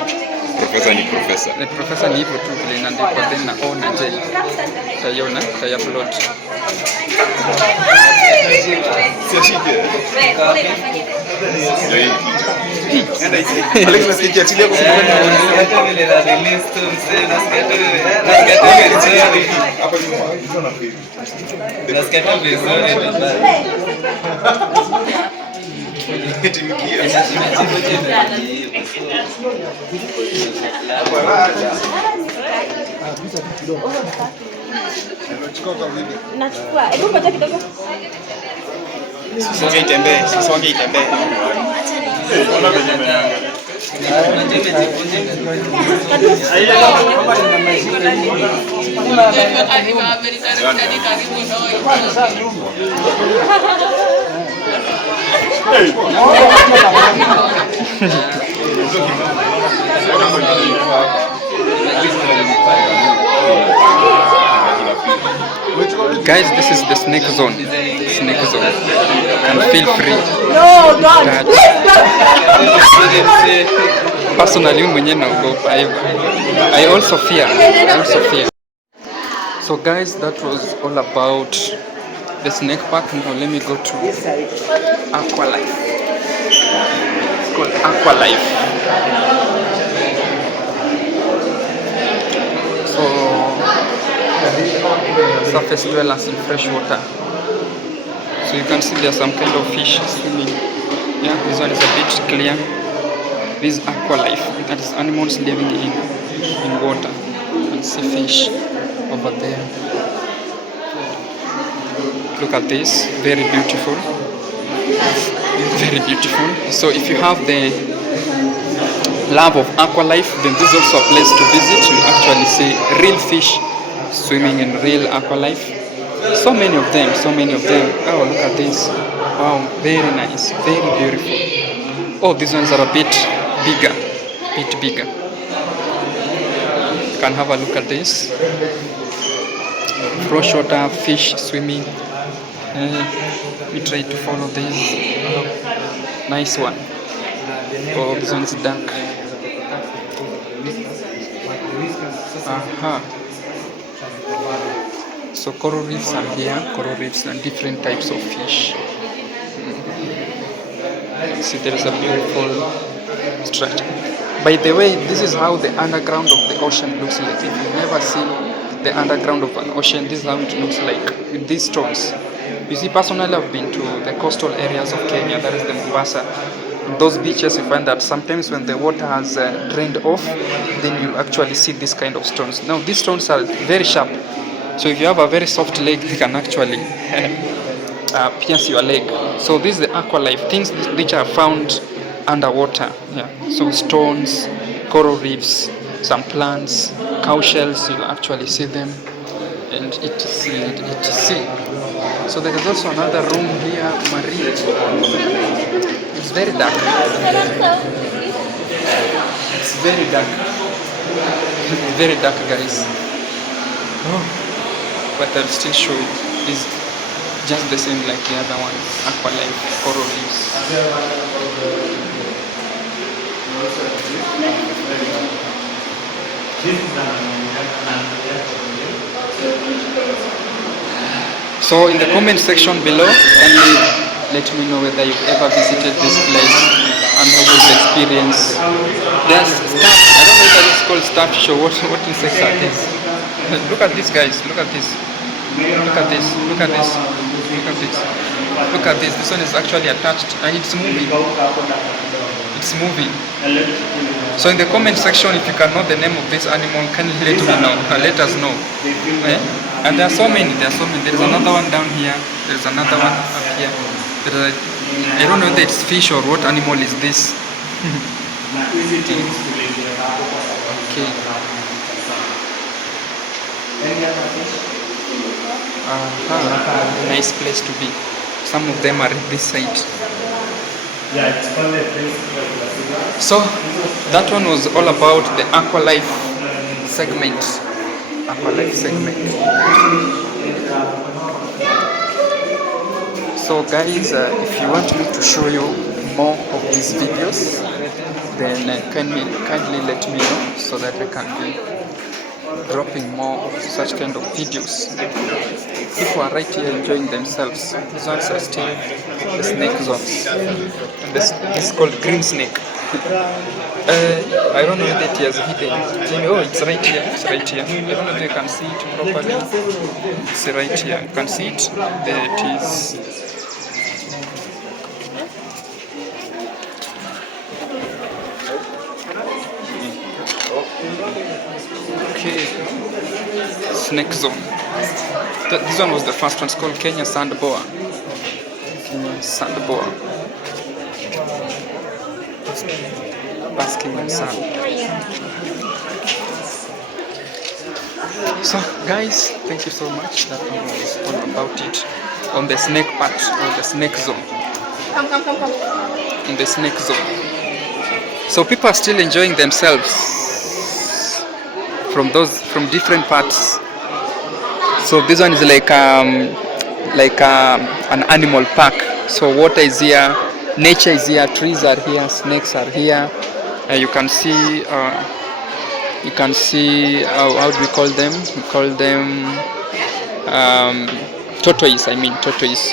Professor ni professor. The professor ni hivyo tu vile inaandikwa then na O na J. Utaiona, utaiupload. Alex nasikia achilia kwa sababu vile na release tu msee nasikia tu hapa nyuma hizo na free. nasikia tu vizuri baba. Nachukua. Hebu ngoja kidogo. Songe itembee. Ona venye menanga. Guys, this is the snake zone. Snake zone. And feel free. No, God. Personally, mwenye naogopa. I also fear. So guys, that was all about the snake park. Now let me go to Aqua Life. It's called Aqua Life. So surface dwellers in fresh water. So you can see there's some kind of fish swimming. Yeah, this one is a bit clear. This is Aqua Life. That is animals living in water. You can see fish over there. Look at this, very beautiful. Very beautiful. So if you have the love of Aqua Life, then this is also a place to visit. You actually see real fish swimming in real Aqua Life. So many of them. Oh, look at this. Wow, very nice, very beautiful. Oh, these ones are a bit bigger. You can have a look at this. Freshwater fish swimming. We try to follow this. Nice one. Oh, this one's dark. So coral reefs are here. Coral reefs and different types of fish. See, there is a beautiful structure. By the way, this is how the underground of the ocean looks like. If you've never seen the underground of an ocean. This is how it looks like with these stones. You see, personally, I've been to the coastal areas of Kenya, that is the Mombasa. Those beaches, you find that sometimes when the water has drained off, then you actually see this kind of stones. Now, these stones are very sharp, so if you have a very soft leg, they can actually pierce your leg. So this is the aqua life, things which are found underwater. Yeah. So stones, coral reefs, some plants, cow shells, you'll actually see them, and etc. So there is also another room here, marine. It's very dark. It's very dark. Very dark, guys. Oh. But I'll still show you. It's just the same like the other one. Aqua life, coral reefs. So in the comment section below, kindly let me know whether you've ever visited this place and how was the experience. There's stuff, I don't know whether it's called starfish or what insects are these. Look at this, guys, look at this. Look at this, look at this, look at this. Look at this, this one is actually attached and it's moving. It's moving. So in the comment section, if you can know the name of this animal, kindly let me know, let us know. And there are so many, there is another one down here, there is another one up here. I don't know whether it's fish or what animal is this. Okay. Nice place to be. Some of them are at this side. So that one was all about the aqua life segment. So guys, if you want me to show you more of these videos, then kindly let me know so that I can be dropping more of such kind of videos. People are right here enjoying themselves. These ones are still the snake zones. And this is called green snake. I don't know whether it has hidden. Oh, it's right here. It's right here. I don't know if you can see it properly. It's right here. You can see it. There it is. Okay. Snake zone. This one was the first one. It's called Kenya sand boa. Kenya sand boa. Basking in sand. So guys, thank you so much. That one was all about it on the snake part, or the snake zone. Come. In the snake zone. So people are still enjoying themselves from different parts. So this one is like an animal park. So water is here, nature is here, trees are here, snakes are here. You can see how do we call them? We call them tortoise. Tortoise.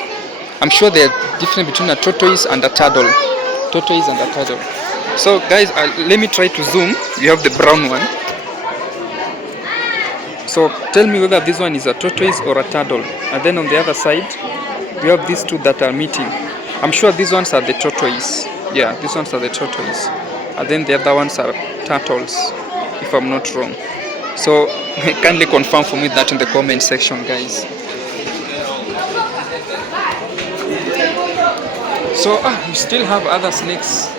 I'm sure they're different between a tortoise and a turtle. So guys, let me try to zoom. You have the brown one. So tell me whether this one is a tortoise or a turtle. And then on the other side, we have these two that are meeting. I'm sure these ones are the tortoise. Yeah, these ones are the tortoise. And then the other ones are turtles, if I'm not wrong. So kindly confirm for me that in the comment section, guys. So we still have other snakes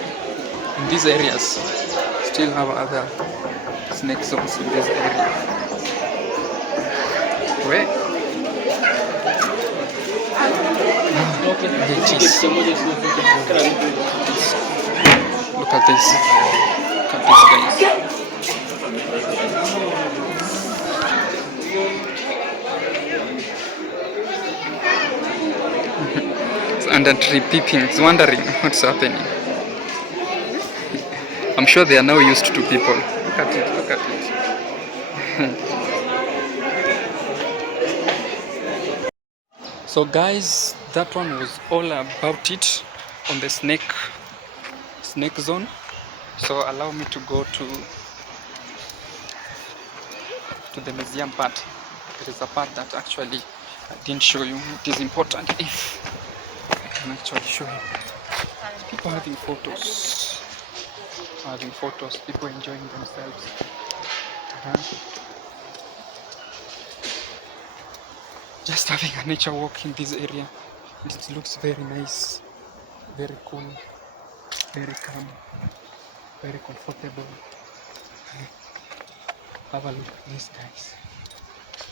in these areas. Still have other snake zones in this area. Where? It is. Look at this. Guys. It's under tree peeping. It's wondering what's happening. I'm sure they are now used to people. Look at it. So guys, that one was all about it on the snake zone. So allow me to go to the museum part. there is a part that actually I didn't show you. It is important if I can actually show you. People having photos, people enjoying themselves. Just having a nature walk in this area. It looks very nice, very cool, very calm, very comfortable. Have a look at these guys.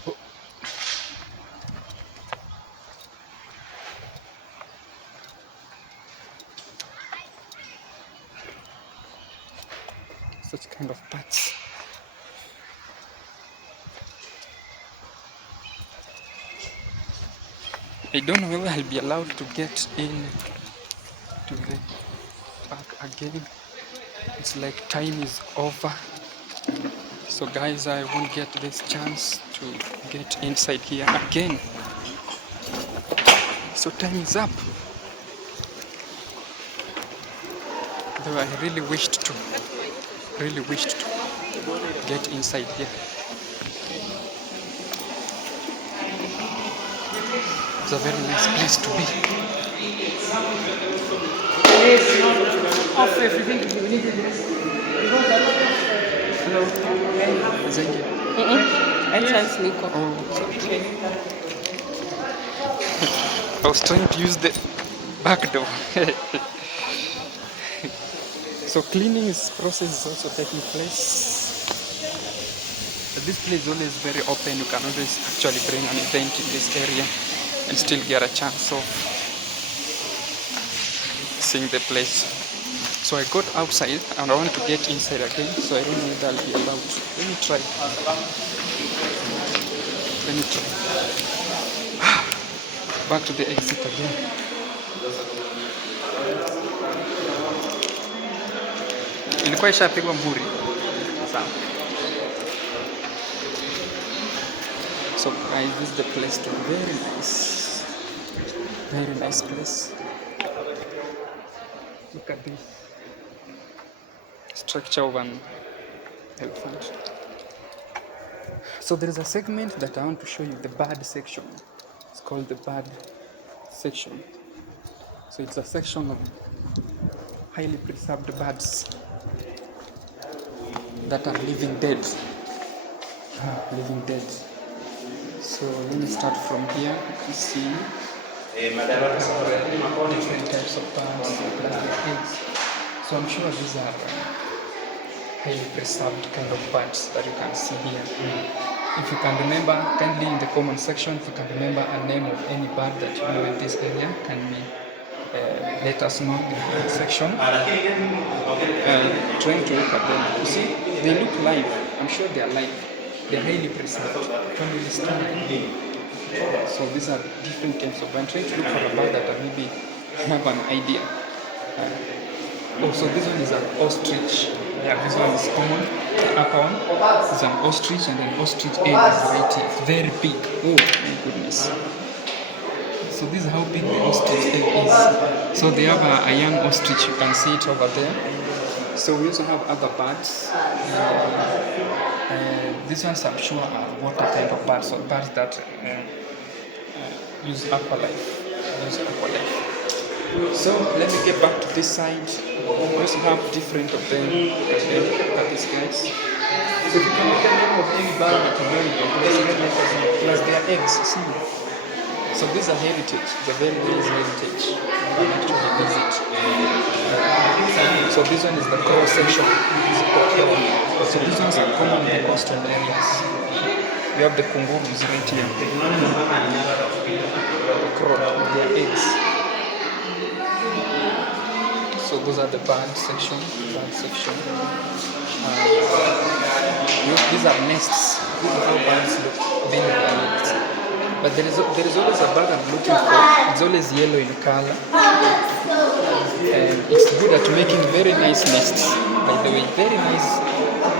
Oh. Such kind of bats. I don't know whether I'll be allowed to get in to the park again. It's like time is over. So guys, I won't get this chance to get inside here again. So time is up. Though I really wished to get inside here. It's a very nice place to be. Hello. Zengi. Entrance niko. Oh. I was trying to use the back door. So cleaning process is also taking place. But this place is always very open. You can always actually bring an event in this area and still get a chance of seeing the place. So I got outside and I want to get inside again, so I don't know if I'll be allowed. Let me try. Back to the exit again. Ilikuwa ishapigwa mburi. Sawa. So guys, this is the place to be. Very nice. Very nice place. Look at this structure of an elephant. So there is a segment that I want to show you, the bird section. It's called the bird section. So it's a section of highly preserved birds that are living dead. So let me start from here. You see different types of birds, plus their eggs. So I'm sure these are highly preserved kind of birds that you can see here. If you can remember, kindly in the comment section, if you can remember a name of any bird that you know in this area, can we let us know in the comment section. Trying to look at them. You see, they look live. I'm sure they are live. They are highly preserved. Family style. So these are different types of birds. I'm trying to look for a bird that I maybe have an idea. So this one is an ostrich. Yeah, this one is common. The upper one is an ostrich, and an ostrich egg is right here. It's very big. Oh my goodness. So this is how big the ostrich egg is. So they have a young ostrich. You can see it over there. So we also have other birds. These ones I'm sure are water kind of birds, or birds that use aqualife. So let me get back to this side. We also have different of them. Look at these guys. So if you can make a name of any bird that you know in your place, plus their eggs, see. So these are heritage. It's a very nice heritage. You can actually visit. So this one is the crow section. So these ones are common in the coastal areas. We have the kungurus right here. The crow with their eggs. So those are the bird section. These are nests. These are how birds look, building their nests. But there is always a bird I'm looking for. It's always yellow in color. And it's good at making very nice nests. By the way, very nice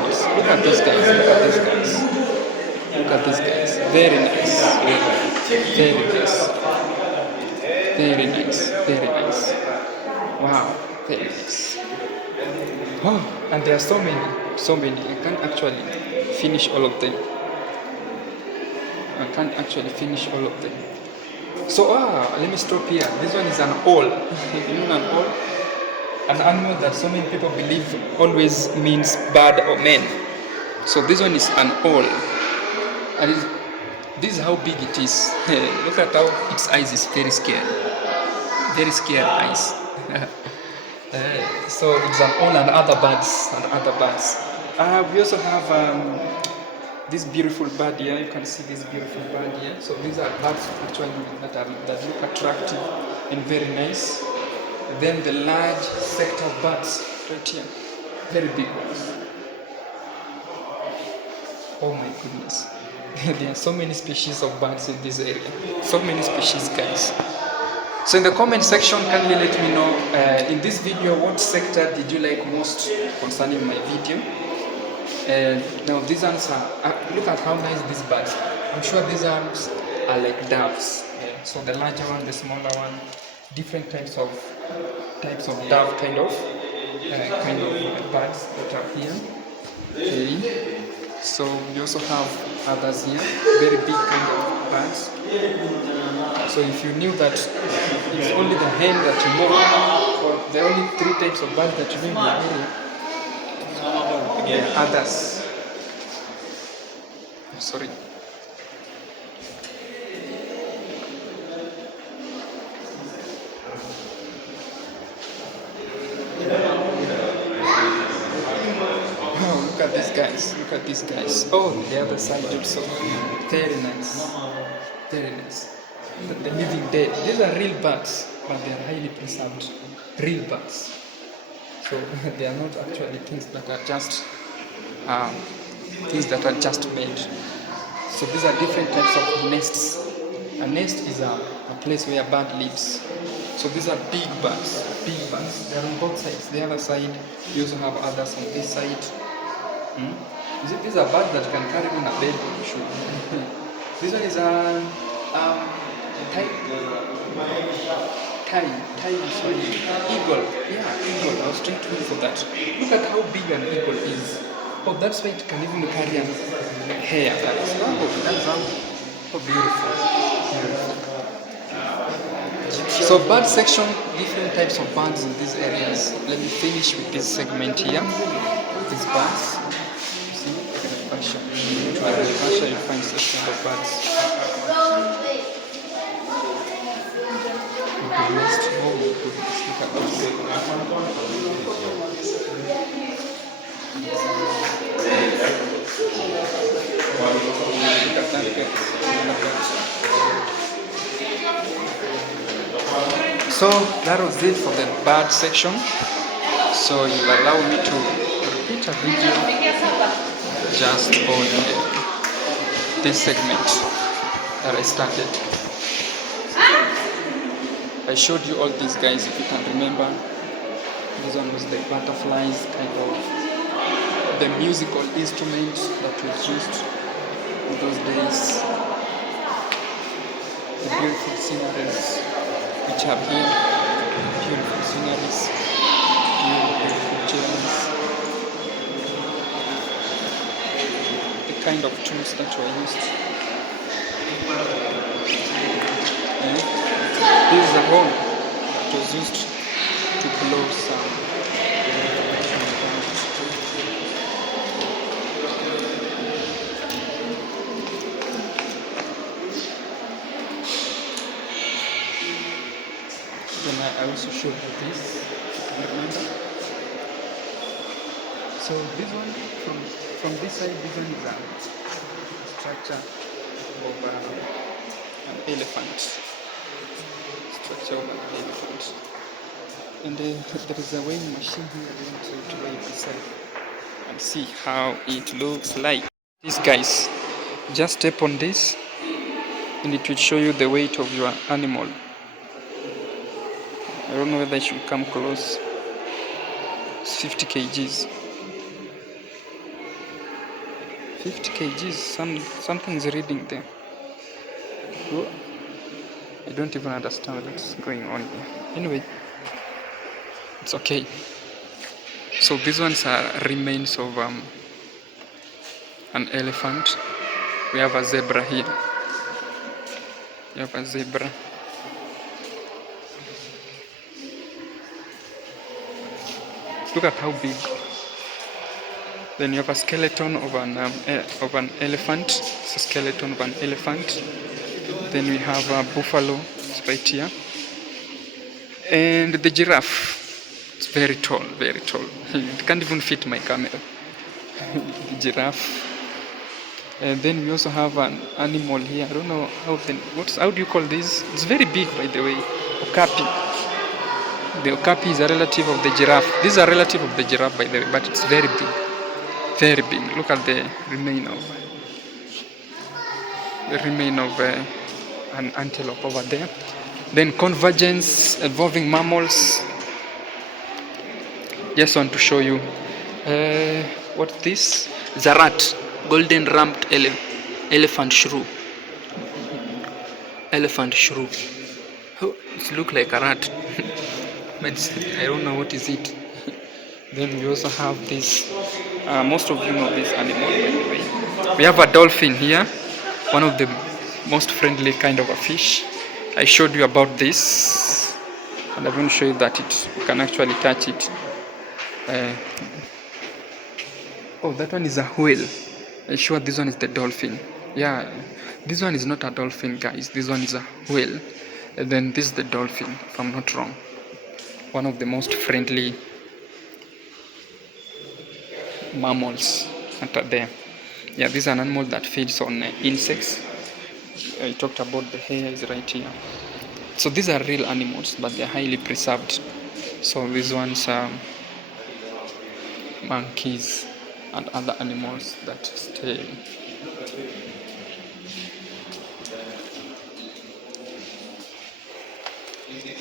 nests. Look at these guys. Very nice. Wow, very nice. Oh, and there are so many. I can't actually finish all of them. I can't actually finish all of them. So let me stop here. This one is an owl. You know an owl? An animal that so many people believe always means bird or man. So this one is an owl. And this is how big it is. Look at how its eyes is very scary. Very scary eyes. So it's an owl and other birds we also have this beautiful bird here. You can see this beautiful bird here. So these are birds actually that look attractive and very nice. And then the large sector of birds right here, very big ones. Oh my goodness. There are so many species of birds in this area. So many species, guys. So in the comment section, kindly let me know in this video what sector did you like most concerning my video. Now these ones are, look at how nice these birds are. I'm sure these ones are like doves. Yeah. So the larger one, the smaller one, different types of dove kind of birds that are here. Okay. So we also have others here, very big kind of birds. So if you knew that it's only the hen that you know, or there are only 3 types of birds that you know in the area, others. Sorry. Oh, look at these guys. Look at these guys. Oh, the other side also. Very nice. Very nice. The living dead. These are real birds, but they are highly preserved. Real birds. So they are not actually things that are just made. So these are different types of nests. A nest is a place where a bird lives. So these are big birds. Big birds. They are on both sides. The other side, you also have others on this side. These are birds that can carry on a bed. This one is a eagle. Yeah, eagle. I was trying to look for that. Look at how big an eagle is. Oh, that's why it can even carry a hair. That's how beautiful. So bird section, different types of birds in these areas. Let me finish with this segment here. These birds. See, Russia. Russia, you find section of birds. The nest. Oh my goodness, look at So that was it for the bird section. So you'll allow me to repeat a video just on this segment that I started. I showed you all these guys, if you can remember. This one was the butterflies, kind of the musical instrument that was used in those days. The beautiful sceneries which are here, beautiful sceneries, beautiful journeys, the kind of tools that were used. This is a horn that was used to blow sound. Then I also showed you this, if you remember. So this one, from this side, this one is a structure of an elephant. Structure of an elephant. And there is a weighing machine here. I want you to weigh myself and see how it looks like. These guys, just step on this and it will show you the weight of your animal. I don't know whether I should come close. It's 50 kgs. 50 kgs, something's reading there. Oh, I don't even understand what's going on here. Anyway, it's okay. So these ones are remains of an elephant. We have a zebra here. You have a zebra. Look at how big. Then you have a skeleton of an elephant. It's a skeleton of an elephant. Then we have a buffalo. It's right here. And the giraffe. It's very tall, very tall. It can't even fit my camera. The giraffe. And then we also have an animal here. I don't know how do you call this? It's very big, by the way. Okapi. The okapi is a relative of the giraffe. This is a relative of the giraffe, by the way, but it's very big. Very big. Look at the remain of an antelope over there. Then convergence involving mammals. Just want to show you what this is. A rat, golden rumped elephant shrew. Elephant shrew. Oh, it looks like a rat, but I don't know what is it. Then we also have this. Most of you know this animal, by the way. We have a dolphin here, one of the most friendly kind of a fish. I showed you about this, and I'm going to show you that you can actually touch it. Oh, that one is a whale. I'm sure this one is the dolphin. Yeah, this one is not a dolphin, guys. This one is a whale. And then this is the dolphin, if I'm not wrong. One of the most friendly mammals that are there. Yeah, this is an animal that feeds on insects. I talked about the hair is right here. So these are real animals, but they're highly preserved. So these ones are monkeys and other animals that stay.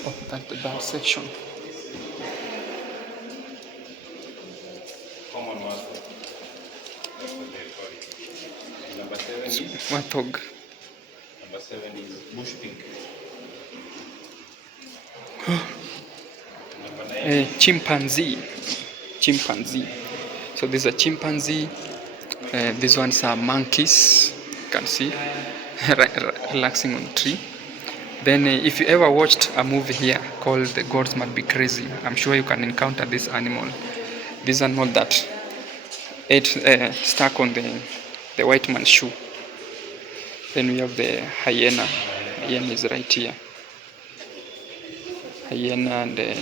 Oh, that's the bird section. Warthog. Number 7 is bush pig. Chimpanzee. So these are chimpanzee. These ones are monkeys. You can see relaxing on a tree. Then if you ever watched a movie here called The Gods Must Be Crazy, I'm sure you can encounter this animal. This animal that ate stuck on the white man's shoe. Then we have the hyena. Hyena is right here. Hyena and a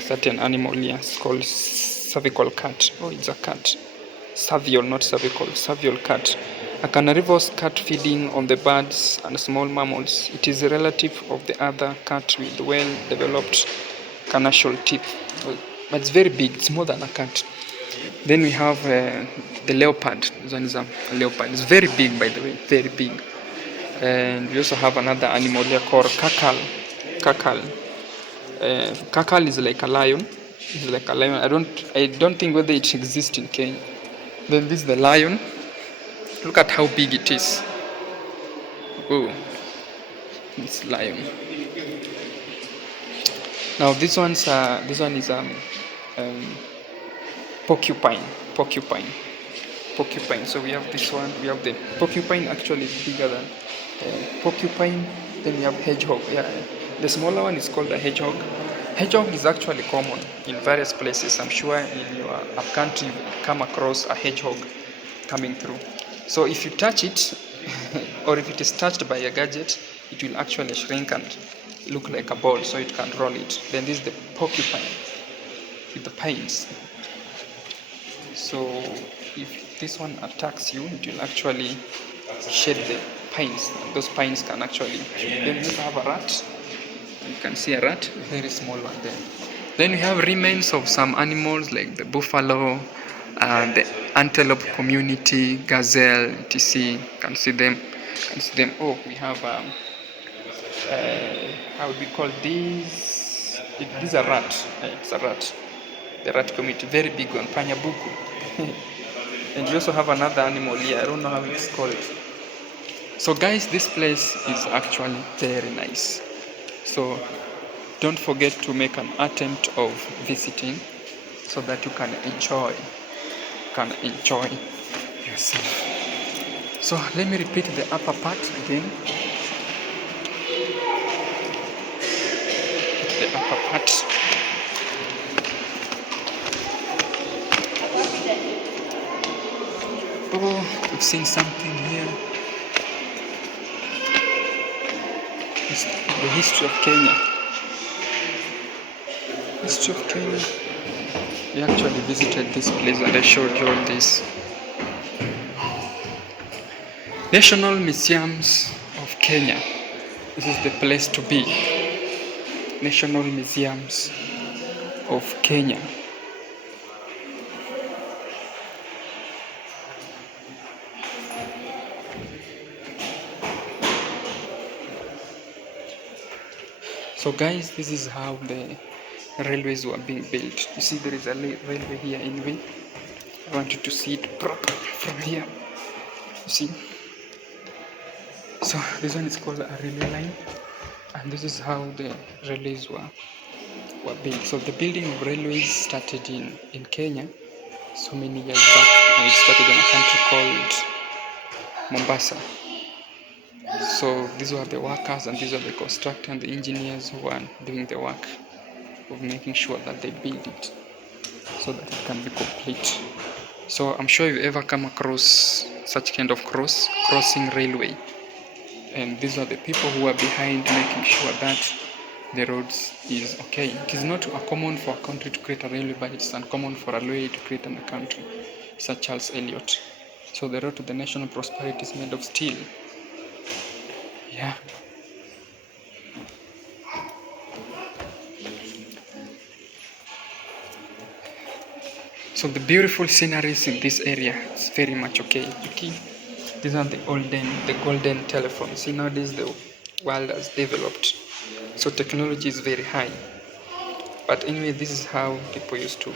certain animal here. It's called cervical cat. Oh, it's a cat. Cervical, not cervical. Cervical cat. A carnivorous cat feeding on the birds and small mammals. It is a relative of the other cat with well-developed carnassial teeth. But it's very big. It's more than a cat. Then we have the leopard. This one is a leopard. It's very big, by the way. Very big. And we also have another animal here called kakal. Kakal is like a lion. It's like a lion. I don't think whether it exists in Kenya. Then this is the lion. Look at how big it is. Oh, this lion. Now this one is porcupine. So we have this one. We have the porcupine. Actually is bigger than porcupine. Then we have hedgehog. Yeah, the smaller one is called a hedgehog. Hedgehog is actually common in various places. I'm sure in your country you come across a hedgehog coming through. So if you touch it, or if it is touched by a gadget, it will actually shrink and look like a ball, so it can roll it. Then this is the porcupine with the pines. So if this one attacks you, it will actually shed the pines. Those pines can actually. Then we have a rat. You can see a rat, a very small one there. Then we have remains of some animals like the buffalo, the antelope community, gazelle, etc. You can see them. Oh, we have how would we call these? This is a rat. It's a rat. The rat community, very big one, panyabuku. And you also have another animal here. I don't know how it's called. So guys, this place is actually very nice. So don't forget to make an attempt of visiting so that you can enjoy yourself. So let me repeat the upper part again. part. Oh, we've seen something here. It's the history of Kenya. History of Kenya. We actually visited this place and I showed you all this. National Museums of Kenya. This is the place to be. National Museums of Kenya. So guys, this is how the railways were being built. You see there is a railway here anyway. I want you to see it properly from here. You see? So this one is called a railway line, and this is how the railways were built. So the building of railways started in Kenya so many years back, and it started in a country called Mombasa. So these were the workers and these are the constructors and the engineers who are doing the work of making sure that they build it so that it can be complete. So I'm sure you ever come across such kind of crossing railway, and these are the people who are behind making sure that the roads is okay. It is not uncommon for a country to create a railway, but it's uncommon for a railway to create in a country. Sir Charles Elliot. So the road to the national prosperity is made of steel. Yeah. So the beautiful sceneries in this area is very much okay. These are the golden telephones. See, nowadays the world has developed, so technology is very high. But anyway, this is how people used to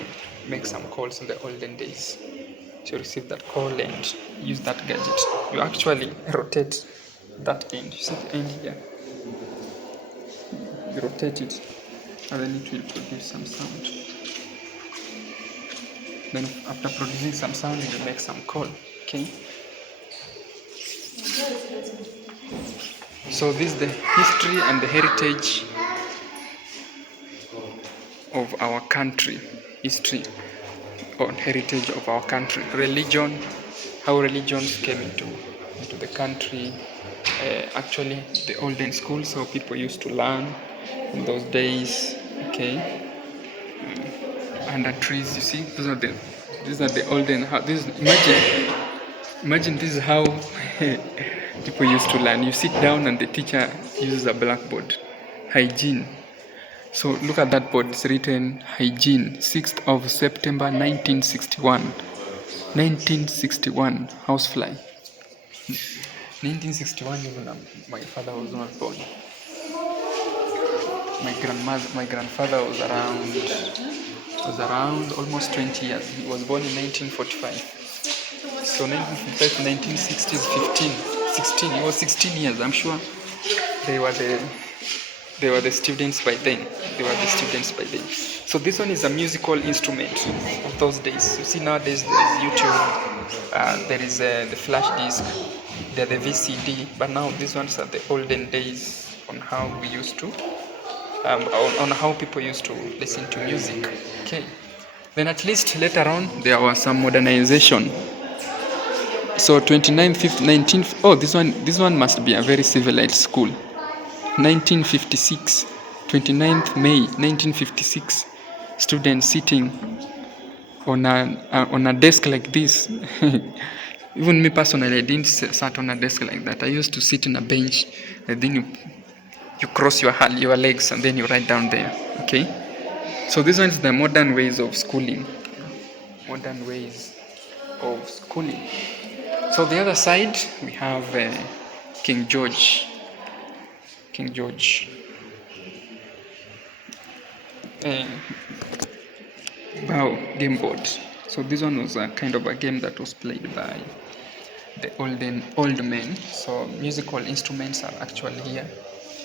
make some calls in the olden days. So you receive that call and use that gadget. You actually rotate that end. You see the end here? You rotate it and then it will produce some sound. Then after producing some sound, you make some call. Okay? So this is the history and the heritage of our country. History or heritage of our country. Religion, how religions came into the country. Actually, the olden schools, how people used to learn in those days. Okay, under trees. You see, these are the olden. Imagine this is how people used to learn. You sit down and the teacher uses a blackboard. Hygiene. So look at that board. It's written hygiene. 6th of September 1961. 1961. Housefly. 1961. Even my father was not born. My grandfather was around almost 20 years. He was born in 1945. So 1955 to 1960 is 16. He was 16 years. I'm sure they were the students by then. So this one is a musical instrument of those days. You see, nowadays there is YouTube, there is the flash disc, there the VCD, but now these ones are the olden days on how we used to, on how people used to listen to music. Okay. Then at least later on there was some modernization. So 29th, 5th, 19th. Oh, this one must be a very civilized school. 1956, 29th May 1956, students sitting on a desk like this. Even me personally, I didn't sit on a desk like that. I used to sit on a bench, and then you cross your legs and then you write down there. Okay, so this one is the modern ways of schooling. So the other side we have King George. Game board. So this one was a kind of a game that was played by the old men. So musical instruments are actually here.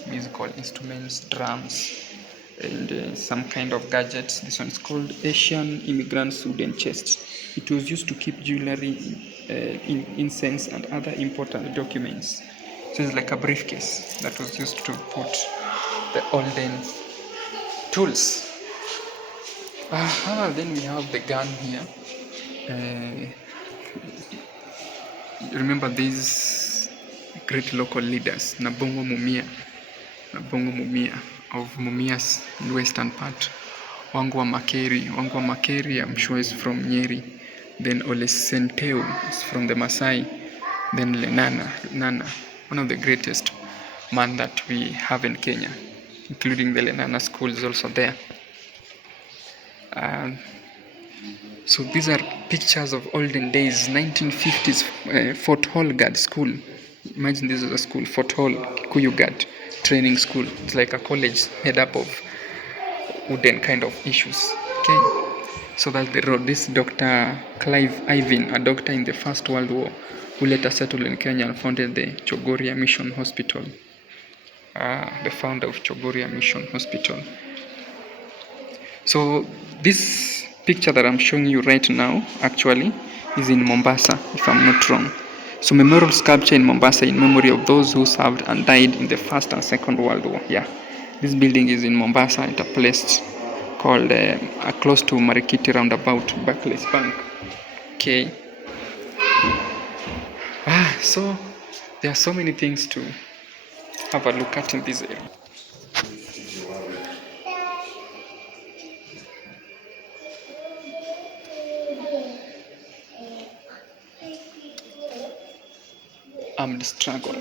Musical instruments, drums, and some kind of gadgets. This one is called Asian Immigrant Wooden Chest. It was used to keep jewelry, incense, and other important documents. So it's like a briefcase that was used to put the olden tools. Then we have the gun here. Remember these great local leaders, Nabongo Mumia of Mumias in western part. Wangwa Makeri, I'm sure is from Nyeri. Then Ole Senteu is from the Masai. Then Lenana, one of the greatest man that we have in Kenya, including the Lenana school is also there. So these are pictures of olden days, 1950s Fort Hall Guard School. Imagine this is a school, Fort Hall Kikuyu Guard Training School. It's like a college made up of wooden kind of issues. Okay, so that's the road. This Dr. Clive Ivan, a doctor in the First World War, who later settled in Kenya and founded the Chogoria Mission Hospital. The founder of Chogoria Mission Hospital. So this picture that I'm showing you right now actually is in Mombasa, if I'm not wrong. So memorial sculpture in Mombasa in memory of those who served and died in the First and Second World War. Yeah, this building is in Mombasa at a place called close to Marikiti roundabout, Barclays Bank. Okay. So there are so many things to have a look at in this area. Armed struggle.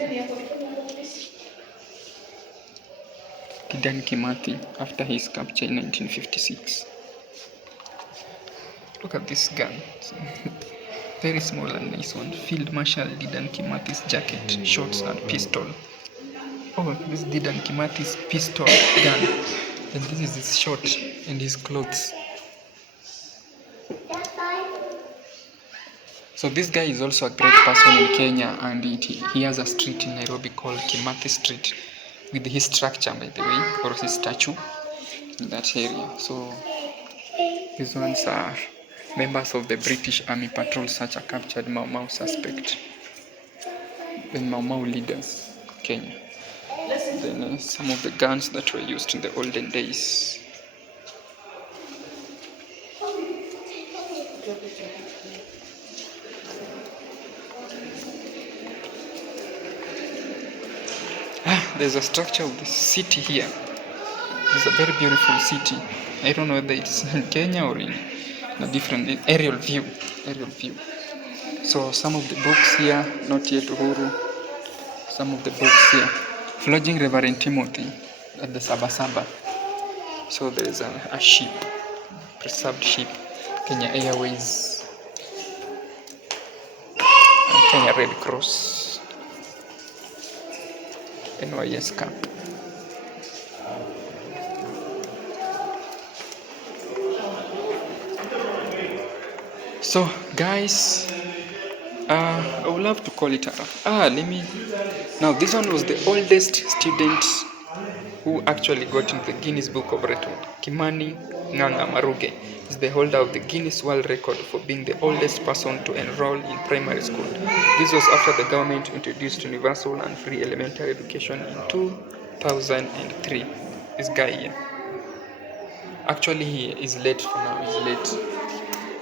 Dedan Kimathi after his capture in 1956. Look at this gun. Very small and nice one. Field Marshal Dedan Kimathi's jacket, shorts and pistol. Oh, this is Dedan Kimathi's pistol gun. And this is his short and his clothes. So this guy is also a great person in Kenya, and he has a street in Nairobi called Kimathi Street with his structure, by the way, or his statue in that area. So these ones are members of the British Army Patrol Search a captured Mau Mau suspect. Then Mau Mau leaders, Kenya. Then some of the guns that were used in the olden days. There's a structure of the city here. It's a very beautiful city. I don't know whether it's in Kenya or in a different aerial view. So some of the books here, not yet Uhuru. Some of the books here. Flogging Reverend Timothy at the Sabasaba. So there is a ship, preserved ship, Kenya Airways, and Kenya Red Cross. NYS Cup. So guys, I would love to call it now this one was the oldest student who actually got into the Guinness Book of Record. Kimani Nganga Maruge is the holder of the Guinness World Record for being the oldest person to enroll in primary school. This was after the government introduced universal and free elementary education in 2003. This guy here. Actually, he is late for now.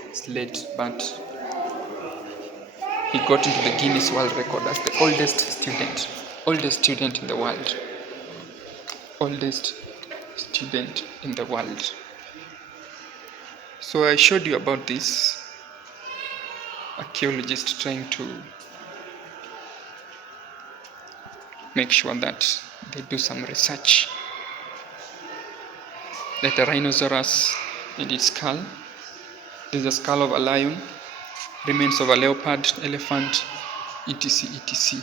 He's late, but he got into the Guinness World Record as the oldest student in the world. Oldest student in the world. So I showed you about this archaeologist trying to make sure that they do some research. Like a rhinoceros and its skull. This is the skull of a lion, remains of a leopard, elephant, etc.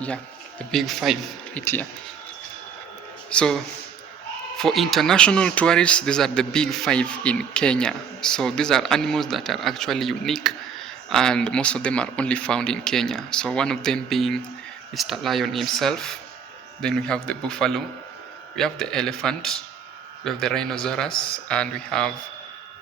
Yeah, the big five right here. So for international tourists, these are the big five in Kenya. So these are animals that are actually unique, and most of them are only found in Kenya. So one of them being Mr. Lion himself. Then we have the buffalo, we have the elephant, we have the rhinoceros, and we have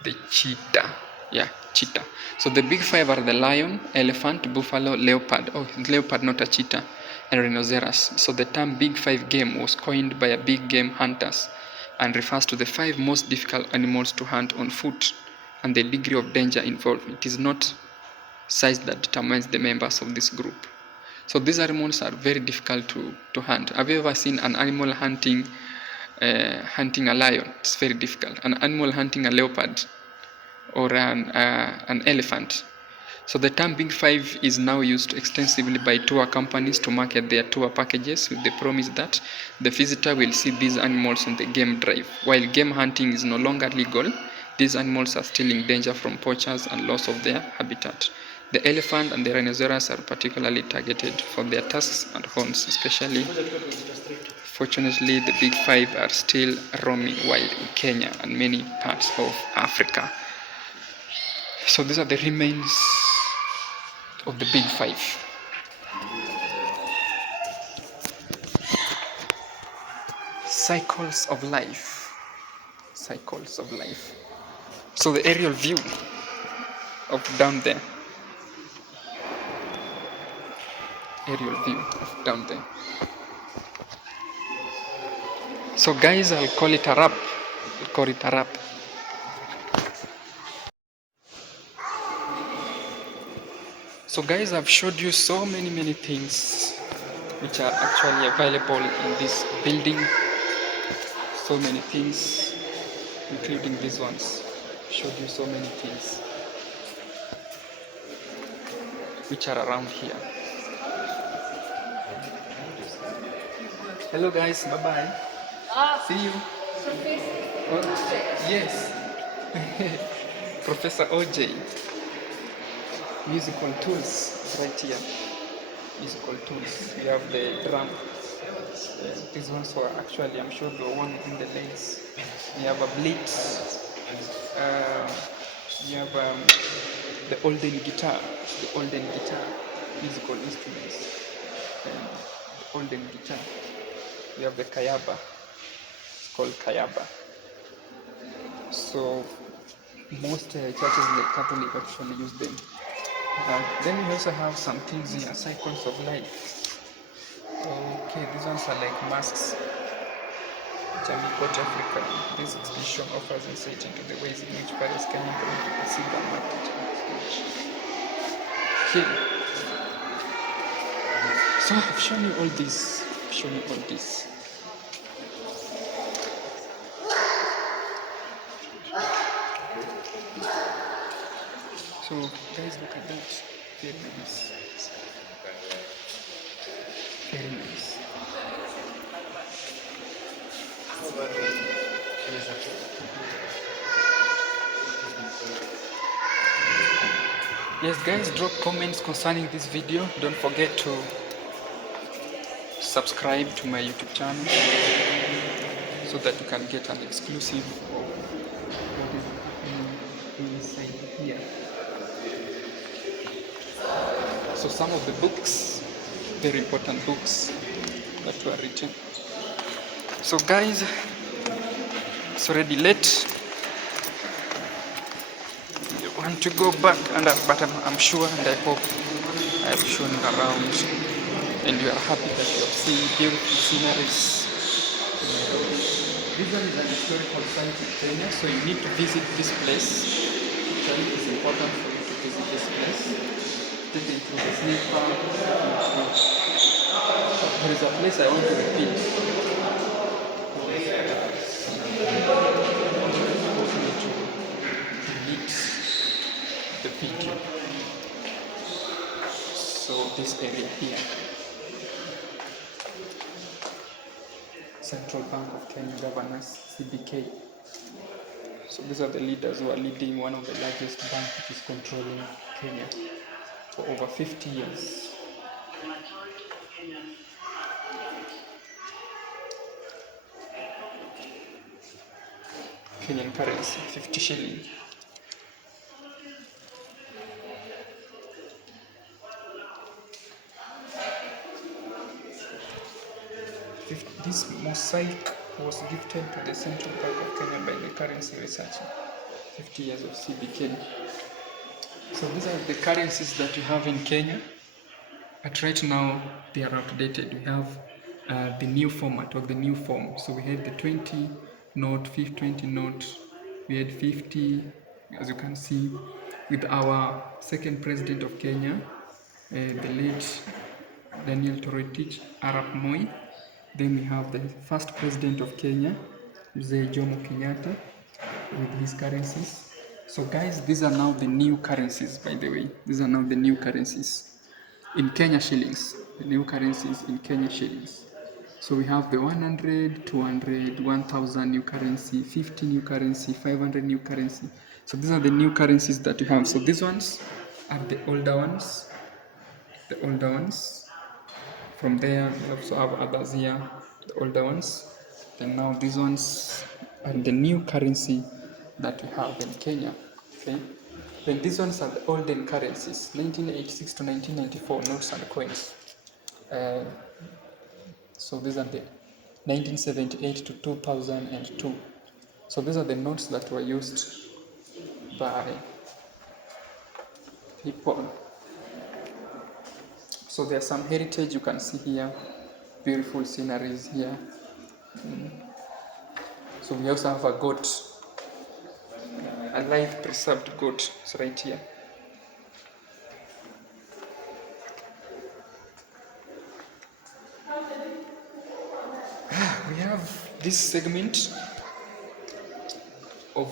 the cheetah. Yeah, cheetah. So the big five are the lion, elephant, buffalo, leopard. Oh, leopard, not a cheetah. And rhinoceros. So the term big five game was coined by a big game hunters and refers to the 5 most difficult animals to hunt on foot and the degree of danger involved. It is not size that determines the members of this group. So these animals are very difficult to hunt. Have you ever seen an animal hunting a lion? It's very difficult. An animal hunting a leopard or an elephant. So the term Big Five is now used extensively by tour companies to market their tour packages with the promise that the visitor will see these animals on the game drive. While game hunting is no longer legal, these animals are still in danger from poachers and loss of their habitat. The elephant and the rhinoceros are particularly targeted for their tusks and horns, especially. Fortunately, the Big Five are still roaming wild in Kenya and many parts of Africa. So these are the remains of the Big Five. Cycles of life. Cycles of life. So the aerial view of down there. Aerial view of down there. So guys, I'll call it a wrap. So guys, I've showed you so many things which are actually available in this building. So many things, including these ones. Showed you so many things which are around here. Hello guys, bye bye. See you. Yes. Professor OJ. Musical tools right here. Musical tools. We have the drum. These ones were actually, I'm sure, the one in the lens. We have a blitz. We have the olden guitar. Musical instruments. The olden guitar. We have the kayaba. It's called kayaba. So most churches like Catholic actually use them. Then we also have some things here, cycles of life. Okay, these ones are like masks. Jamaica, Africa. This exhibition offers insight into the ways in which various Kenyan communities perceive and market. Okay. So I've shown you all this. So guys, look at that. Very nice. Very nice. Yes guys, drop comments concerning this video. Don't forget to subscribe to my YouTube channel so that you can get an exclusive of what is happening inside here. So some of the books, very important books that were written. So guys, it's already late. You want to go back, but I'm sure and I hope I've shown you around and you are happy that you have seen beautiful sceneries. This one is an historical site in Kenya, so you need to visit this place. Actually, it is important for you to visit this place. Take it through the snake farm. There is a place I want to repeat. Delete the video. So this area here. Central Bank of Kenya Governors, CBK. So these are the leaders who are leading one of the largest banks which is controlling Kenya for over 50 years. Kenyan currency, 50 shilling. This mosaic was gifted to the Central Bank of Kenya by the currency researcher. 50 years of CBK. So these are the currencies that we have in Kenya, but right now they are outdated. We have the new format or the new form. So we have the 20, note, 20 note. We had 50, as you can see, with our second president of Kenya, the late Daniel Toroitich Arap Moi. Then we have the first president of Kenya, Mzee Jomo Kenyatta, with his currencies. So guys, these are now the new currencies, by the way. These are now the new currencies in Kenya shillings, the new currencies in Kenya shillings. So we have the 100, 200, 1000 new currency, 50 new currency, 500 new currency. So these are the new currencies that we have. So these ones are the older ones, the older ones. From there, we also have others here, the older ones. Then now these ones are the new currency that we have in Kenya. Okay. Then these ones are the olden currencies, 1986 to 1994 notes and coins. So these are the 1978 to 2002. So these are the notes that were used by people. So there's some heritage you can see here, beautiful sceneries here. So we also have a goat, a live preserved goat. It's right here. We have this segment of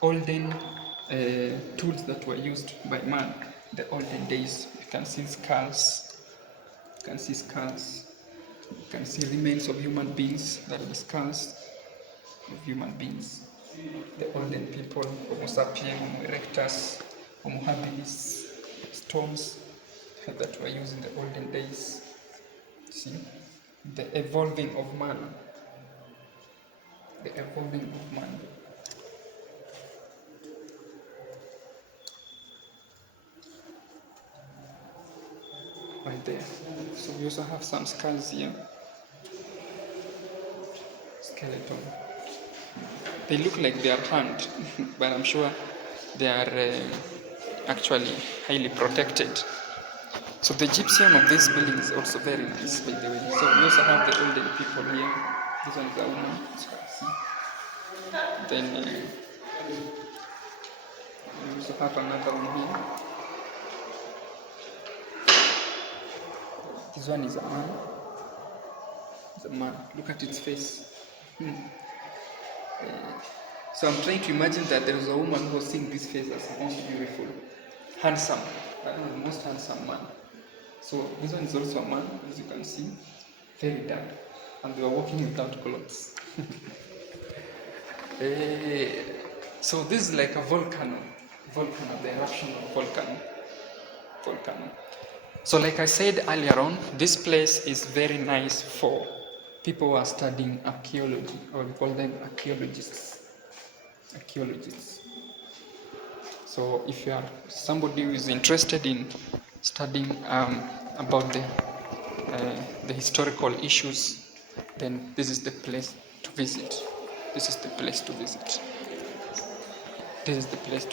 olden tools that were used by man, the olden days. You can see skulls, you can see skulls, you can see remains of human beings, that are the skulls of human beings. The olden people, Homo sapiens, Homo erectus, Homo habilis, stones that were used in the olden days. See, the evolving of man, the evolving of man. Right there. So we also have some skulls here. Skeleton. They look like they are hand, but I'm sure they are actually highly protected. So the gypsum of this building is also very nice, by the way. So we also have the olden people here. This one is a woman, as you can see. Then we also have another one here. This one is a man. It's a man. Look at its face. So I'm trying to imagine that there was a woman who was seeing this face as most beautiful, handsome, the most handsome man. So this one is also a man, as you can see, very dark, and they were walking without clothes. So this is like a volcano, the eruption of volcano. So like I said earlier on, this place is very nice for people who are studying archaeology, or we call them archaeologists. So if you are somebody who is interested in studying about the historical issues, then this is the place to visit. This is the place to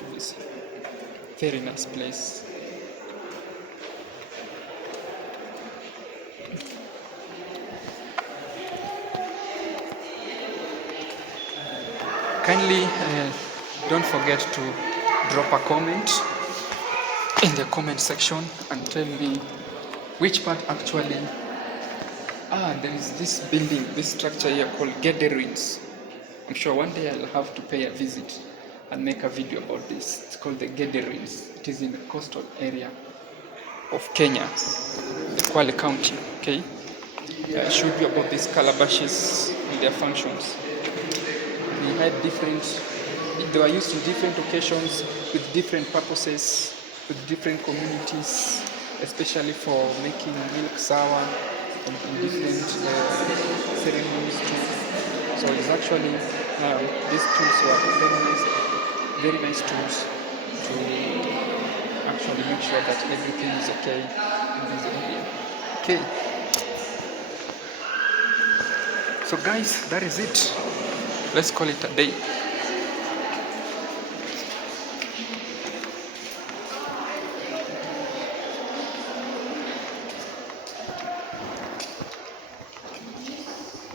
visit. Very nice place. Kindly don't forget to drop a comment in the comment section and tell me which part actually. There is this building, this structure here called Gede Ruins. I'm sure one day I'll have to pay a visit and make a video about this. It's called the Gede Ruins. It is in the coastal area of Kenya, the Kwale County. Okay, I showed you about these calabashes and their functions. They were used in different occasions with different purposes, with different communities, especially for making milk sour and different ceremonies too. So it's actually these tools were very nice tools to actually make sure that everything is okay in this area. Okay. So guys, that is it. Let's call it a day.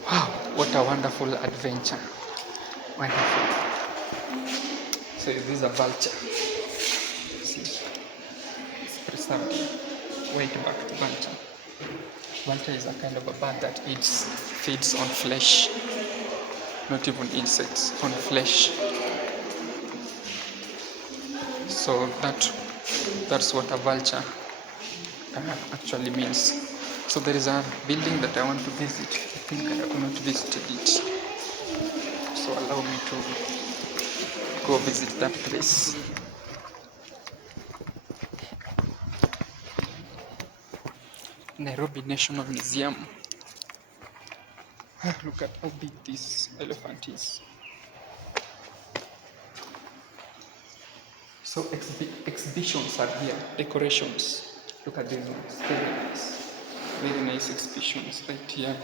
Wow. What a wonderful adventure. Wonderful. So this is a vulture. See, it's preserved. Wait back to vulture. Vulture is a kind of a bird that feeds on flesh, not even insects, on flesh. So that's what a vulture actually means. So there is a building that I want to visit. I think I have not visited it. So allow me to go visit that place. Nairobi National Museum. Look at how big this elephant is. So exhibitions are here, decorations. Look at these ones, very nice. Very nice exhibitions right here.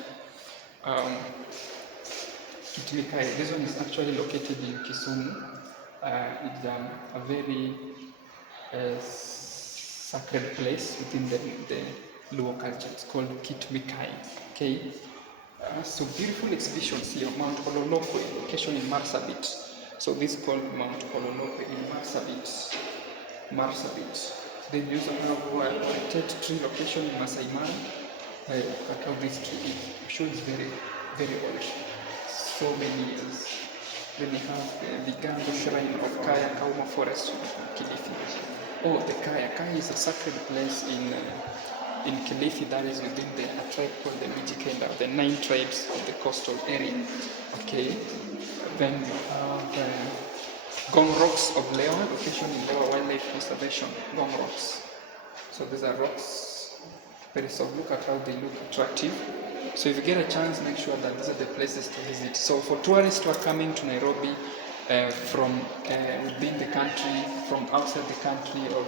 Kitimikai, this one is actually located in Kisumu. It's a very sacred place within the Luo culture. It's called Kitimikai. Okay. So beautiful exhibitions here. Mount Ololokwe, location in Marsabit. So this is called Mount Ololokwe in Marsabit. Then you also have a tet tree location in Masai Mara. Look at how this tree is. I'm sure it's very, very old. So many years. Then we have the Gango Shrine of Kaya Kauma Forest in Kilifi. Oh, the Kaya is a sacred place in Kilifi that is within a tribe called the Mijikenda, the 9 tribes of the coastal area. Okay. Then we have Gong Rocks of Lewa, location in Lewa Wildlife Conservation. Gong Rocks. So these are rocks, very soft. Look at how they look attractive. So if you get a chance, make sure that these are the places to visit. So for tourists who are coming to Nairobi from within the country, from outside the country, or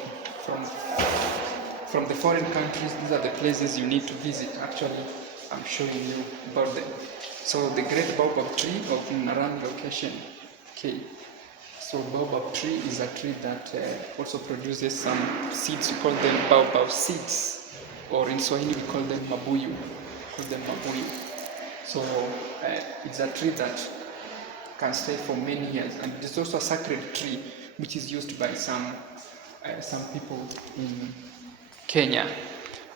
from the foreign countries, these are the places you need to visit. Actually, I'm showing you about them. So the great baobab tree of Naran location. Okay. So baobab tree is a tree that also produces some seeds. We call them baobab seeds, or in Swahili we call them mabuyu. So it's a tree that can stay for many years, and it's also a sacred tree which is used by some people in Kenya,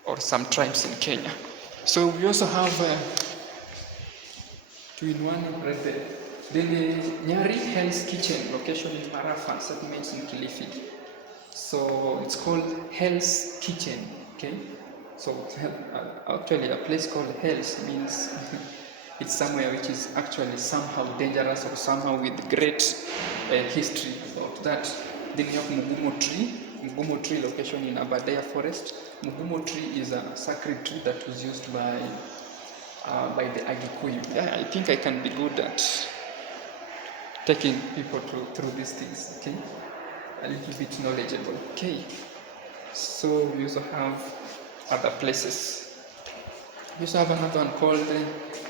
or some tribes in Kenya. So we also have 2-in-1 right there. Then the Nyari Hell's Kitchen, location in Marafa, settlements in Kilifi. So it's called Hell's Kitchen, okay? So actually a place called Hell's means it's somewhere which is actually somehow dangerous or somehow with great history about that. Then you have Mugumo tree location in Aberdare Forest. Mugumo tree is a sacred tree that was used by the Agikuyu. Yeah, I think I can be good at taking people through these things, okay? A little bit knowledgeable, okay? So we also have other places. We also have another one called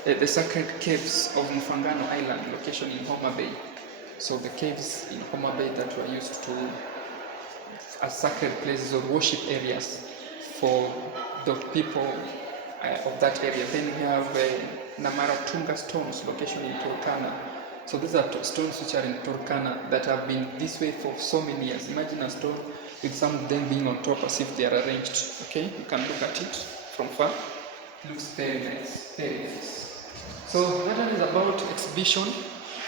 the Sacred Caves of Mufangano Island, location in Homa Bay. So the caves in Homa Bay that were used as sacred places or worship areas for the people of that area. Then we have Namaratunga stones, location in Turkana. So these are stones which are in Turkana that have been this way for so many years. Imagine a stone with some of them being on top as if they are arranged. Okay, you can look at it from far. It looks very nice, very nice. So that one is about exhibition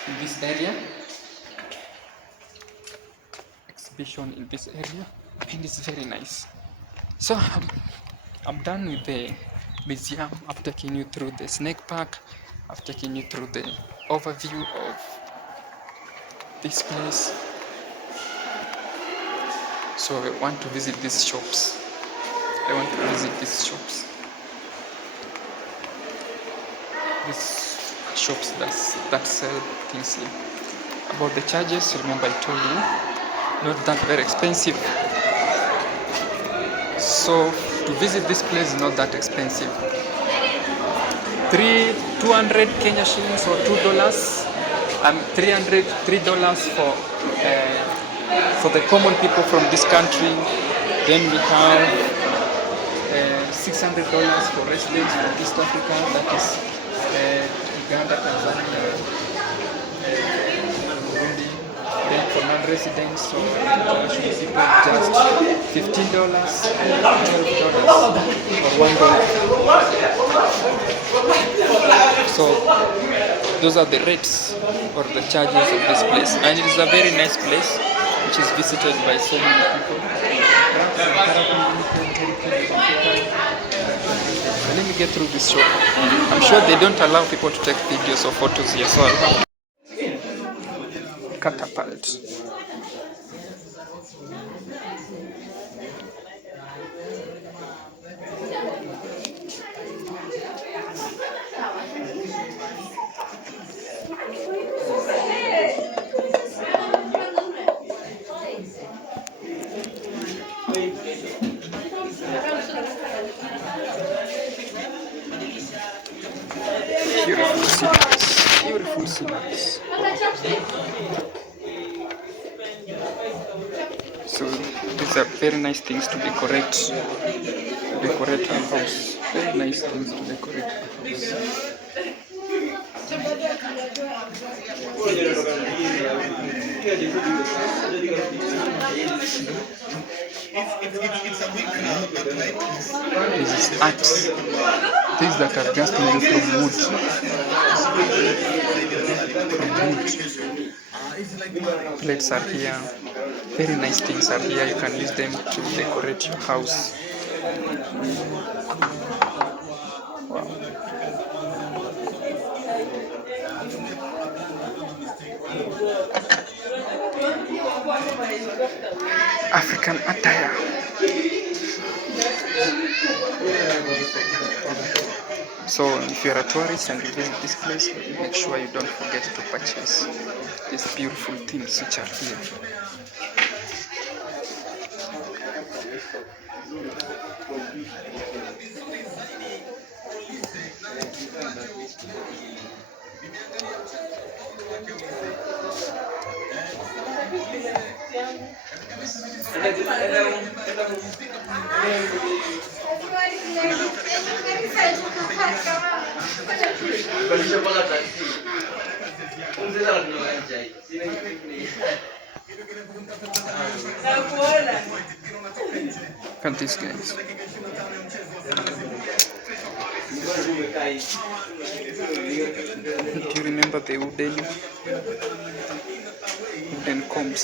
in this area. Exhibition in this area, and it's very nice. So I'm done with the museum. I've taken you through the snake park. I've taken you through the overview of this place. So I want to visit these shops. These shops that sell things here. About the charges, remember I told you, not that very expensive. So to visit this place is not that expensive. 200 Kenya shillings or $2. $3 for the common people from this country. Then we have $600 for residents from East Africa. That is Uganda, Tanzania, Burundi. Then for non-residents or international people, just $15, $12, or $1. So those are the rates or the charges of this place, and it is a very nice place which is visited by so many people. Let me get through this shop. I'm sure they don't allow people to take videos or photos here, so I'll have catapult. Beautiful sceneries. Beautiful sceneries. So these are very nice things to decorate a house. Very nice things to decorate a house. This is art. Things that are just made from wood. Plates are here. Very nice things are here. You can use them to decorate your house. Wow. African attire. So if you're a tourist and you visit this place, make sure you don't forget to purchase these beautiful things which are here. Look at these guys. Do you remember the wooden combs?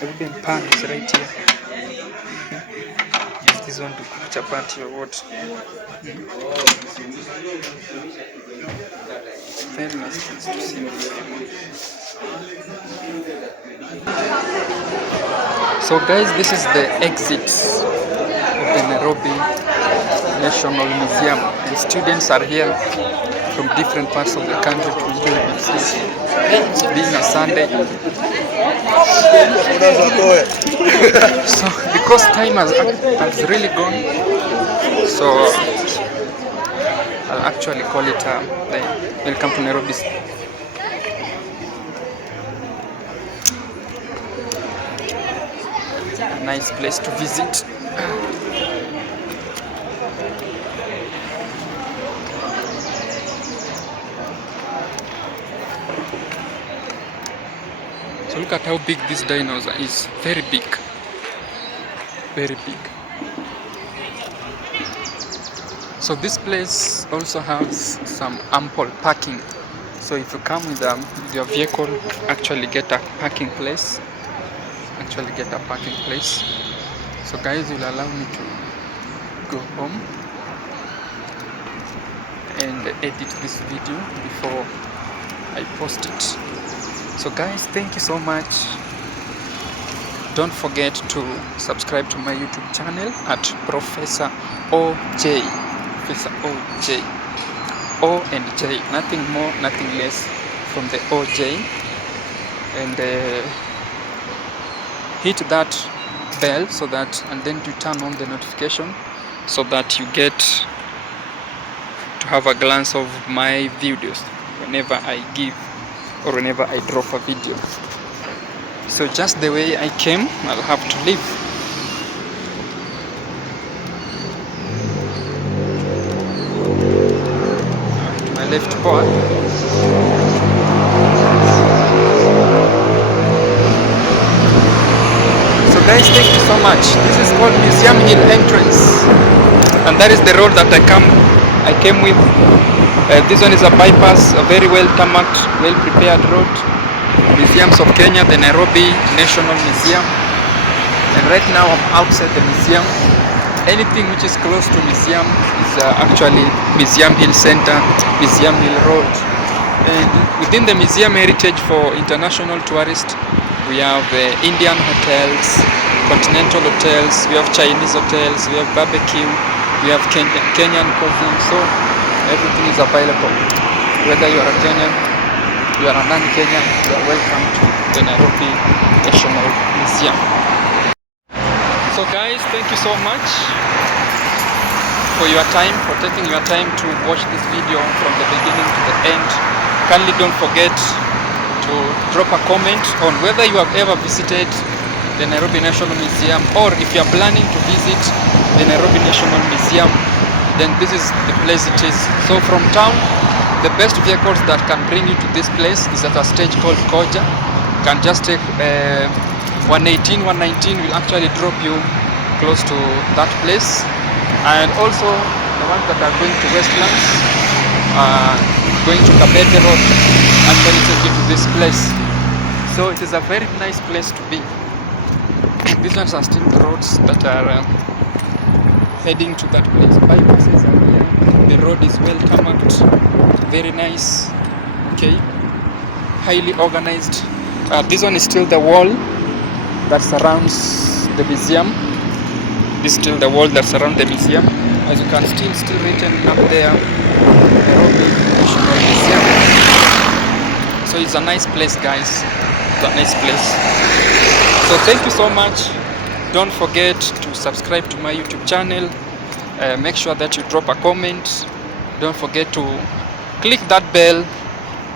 The wooden pan is right here. Use this one to cook chapati or what? Very nice things to see. So guys, this is the exit of the Nairobi National Museum, and students are here from different parts of the country to enjoy this. Being a Sunday. So because time has really gone, so I'll actually call it welcome to Nairobi. A nice place to visit. So look at how big this dinosaur is. Very big. Very big. So this place also has some ample parking. So if you come with your vehicle, actually get a parking place. So guys, will allow me to go home and edit this video before I post it. So guys, thank you so much. Don't forget to subscribe to my YouTube channel at Professor OJ. Professor OJ. O and J, nothing more, nothing less from the OJ. And hit that bell so that, and then you turn on the notification so that you get to have a glance of my videos whenever I give or whenever I drop a video. So just the way I came, I'll have to leave. left poa. So guys, thank you so much. This is called Museum Hill entrance, and that is the road that I came with. This one is a bypass, a very well tarmacked, well prepared road. Museums of Kenya, the Nairobi National Museum, and right now I'm outside the museum. Anything which is close to museum is actually Museum Hill Center, Museum Hill Road. And within the museum heritage for international tourists, we have Indian hotels, continental hotels, we have Chinese hotels, we have barbecue, we have Kenyan cuisine. So everything is available. Whether you are a Kenyan, you are a non-Kenyan, you are welcome to the Nairobi National Museum. So guys, thank you so much for your time, for taking your time to watch this video from the beginning to the end. Kindly don't forget to drop a comment on whether you have ever visited the Nairobi National Museum, or if you are planning to visit the Nairobi National Museum, then this is the place it is. So from town, the best vehicles that can bring you to this place is at a stage called Koja. You can just take 118, 119 will actually drop you close to that place. And also the ones that are going to Westlands, going to Kabete Road, actually take you to this place. So it is a very nice place to be. These ones are still the roads that are heading to that place. Bypasses are here. The road is well tarmacked, very nice. Okay, highly organized. This one is still the wall that surrounds the museum. This is still the wall that surrounds the museum. As you can still written up there, Nairobi National Museum. So it's a nice place, guys. It's a nice place. So thank you so much. Don't forget to subscribe to my YouTube channel. Make sure that you drop a comment. Don't forget to click that bell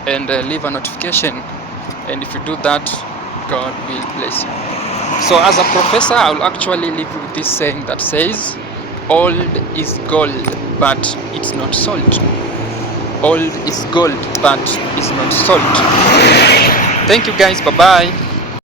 and leave a notification. And if you do that, God will bless you. So as a professor, I will actually leave you with this saying that says, old is gold, but it's not salt. Old is gold, but it's not salt. Thank you guys. Bye-bye.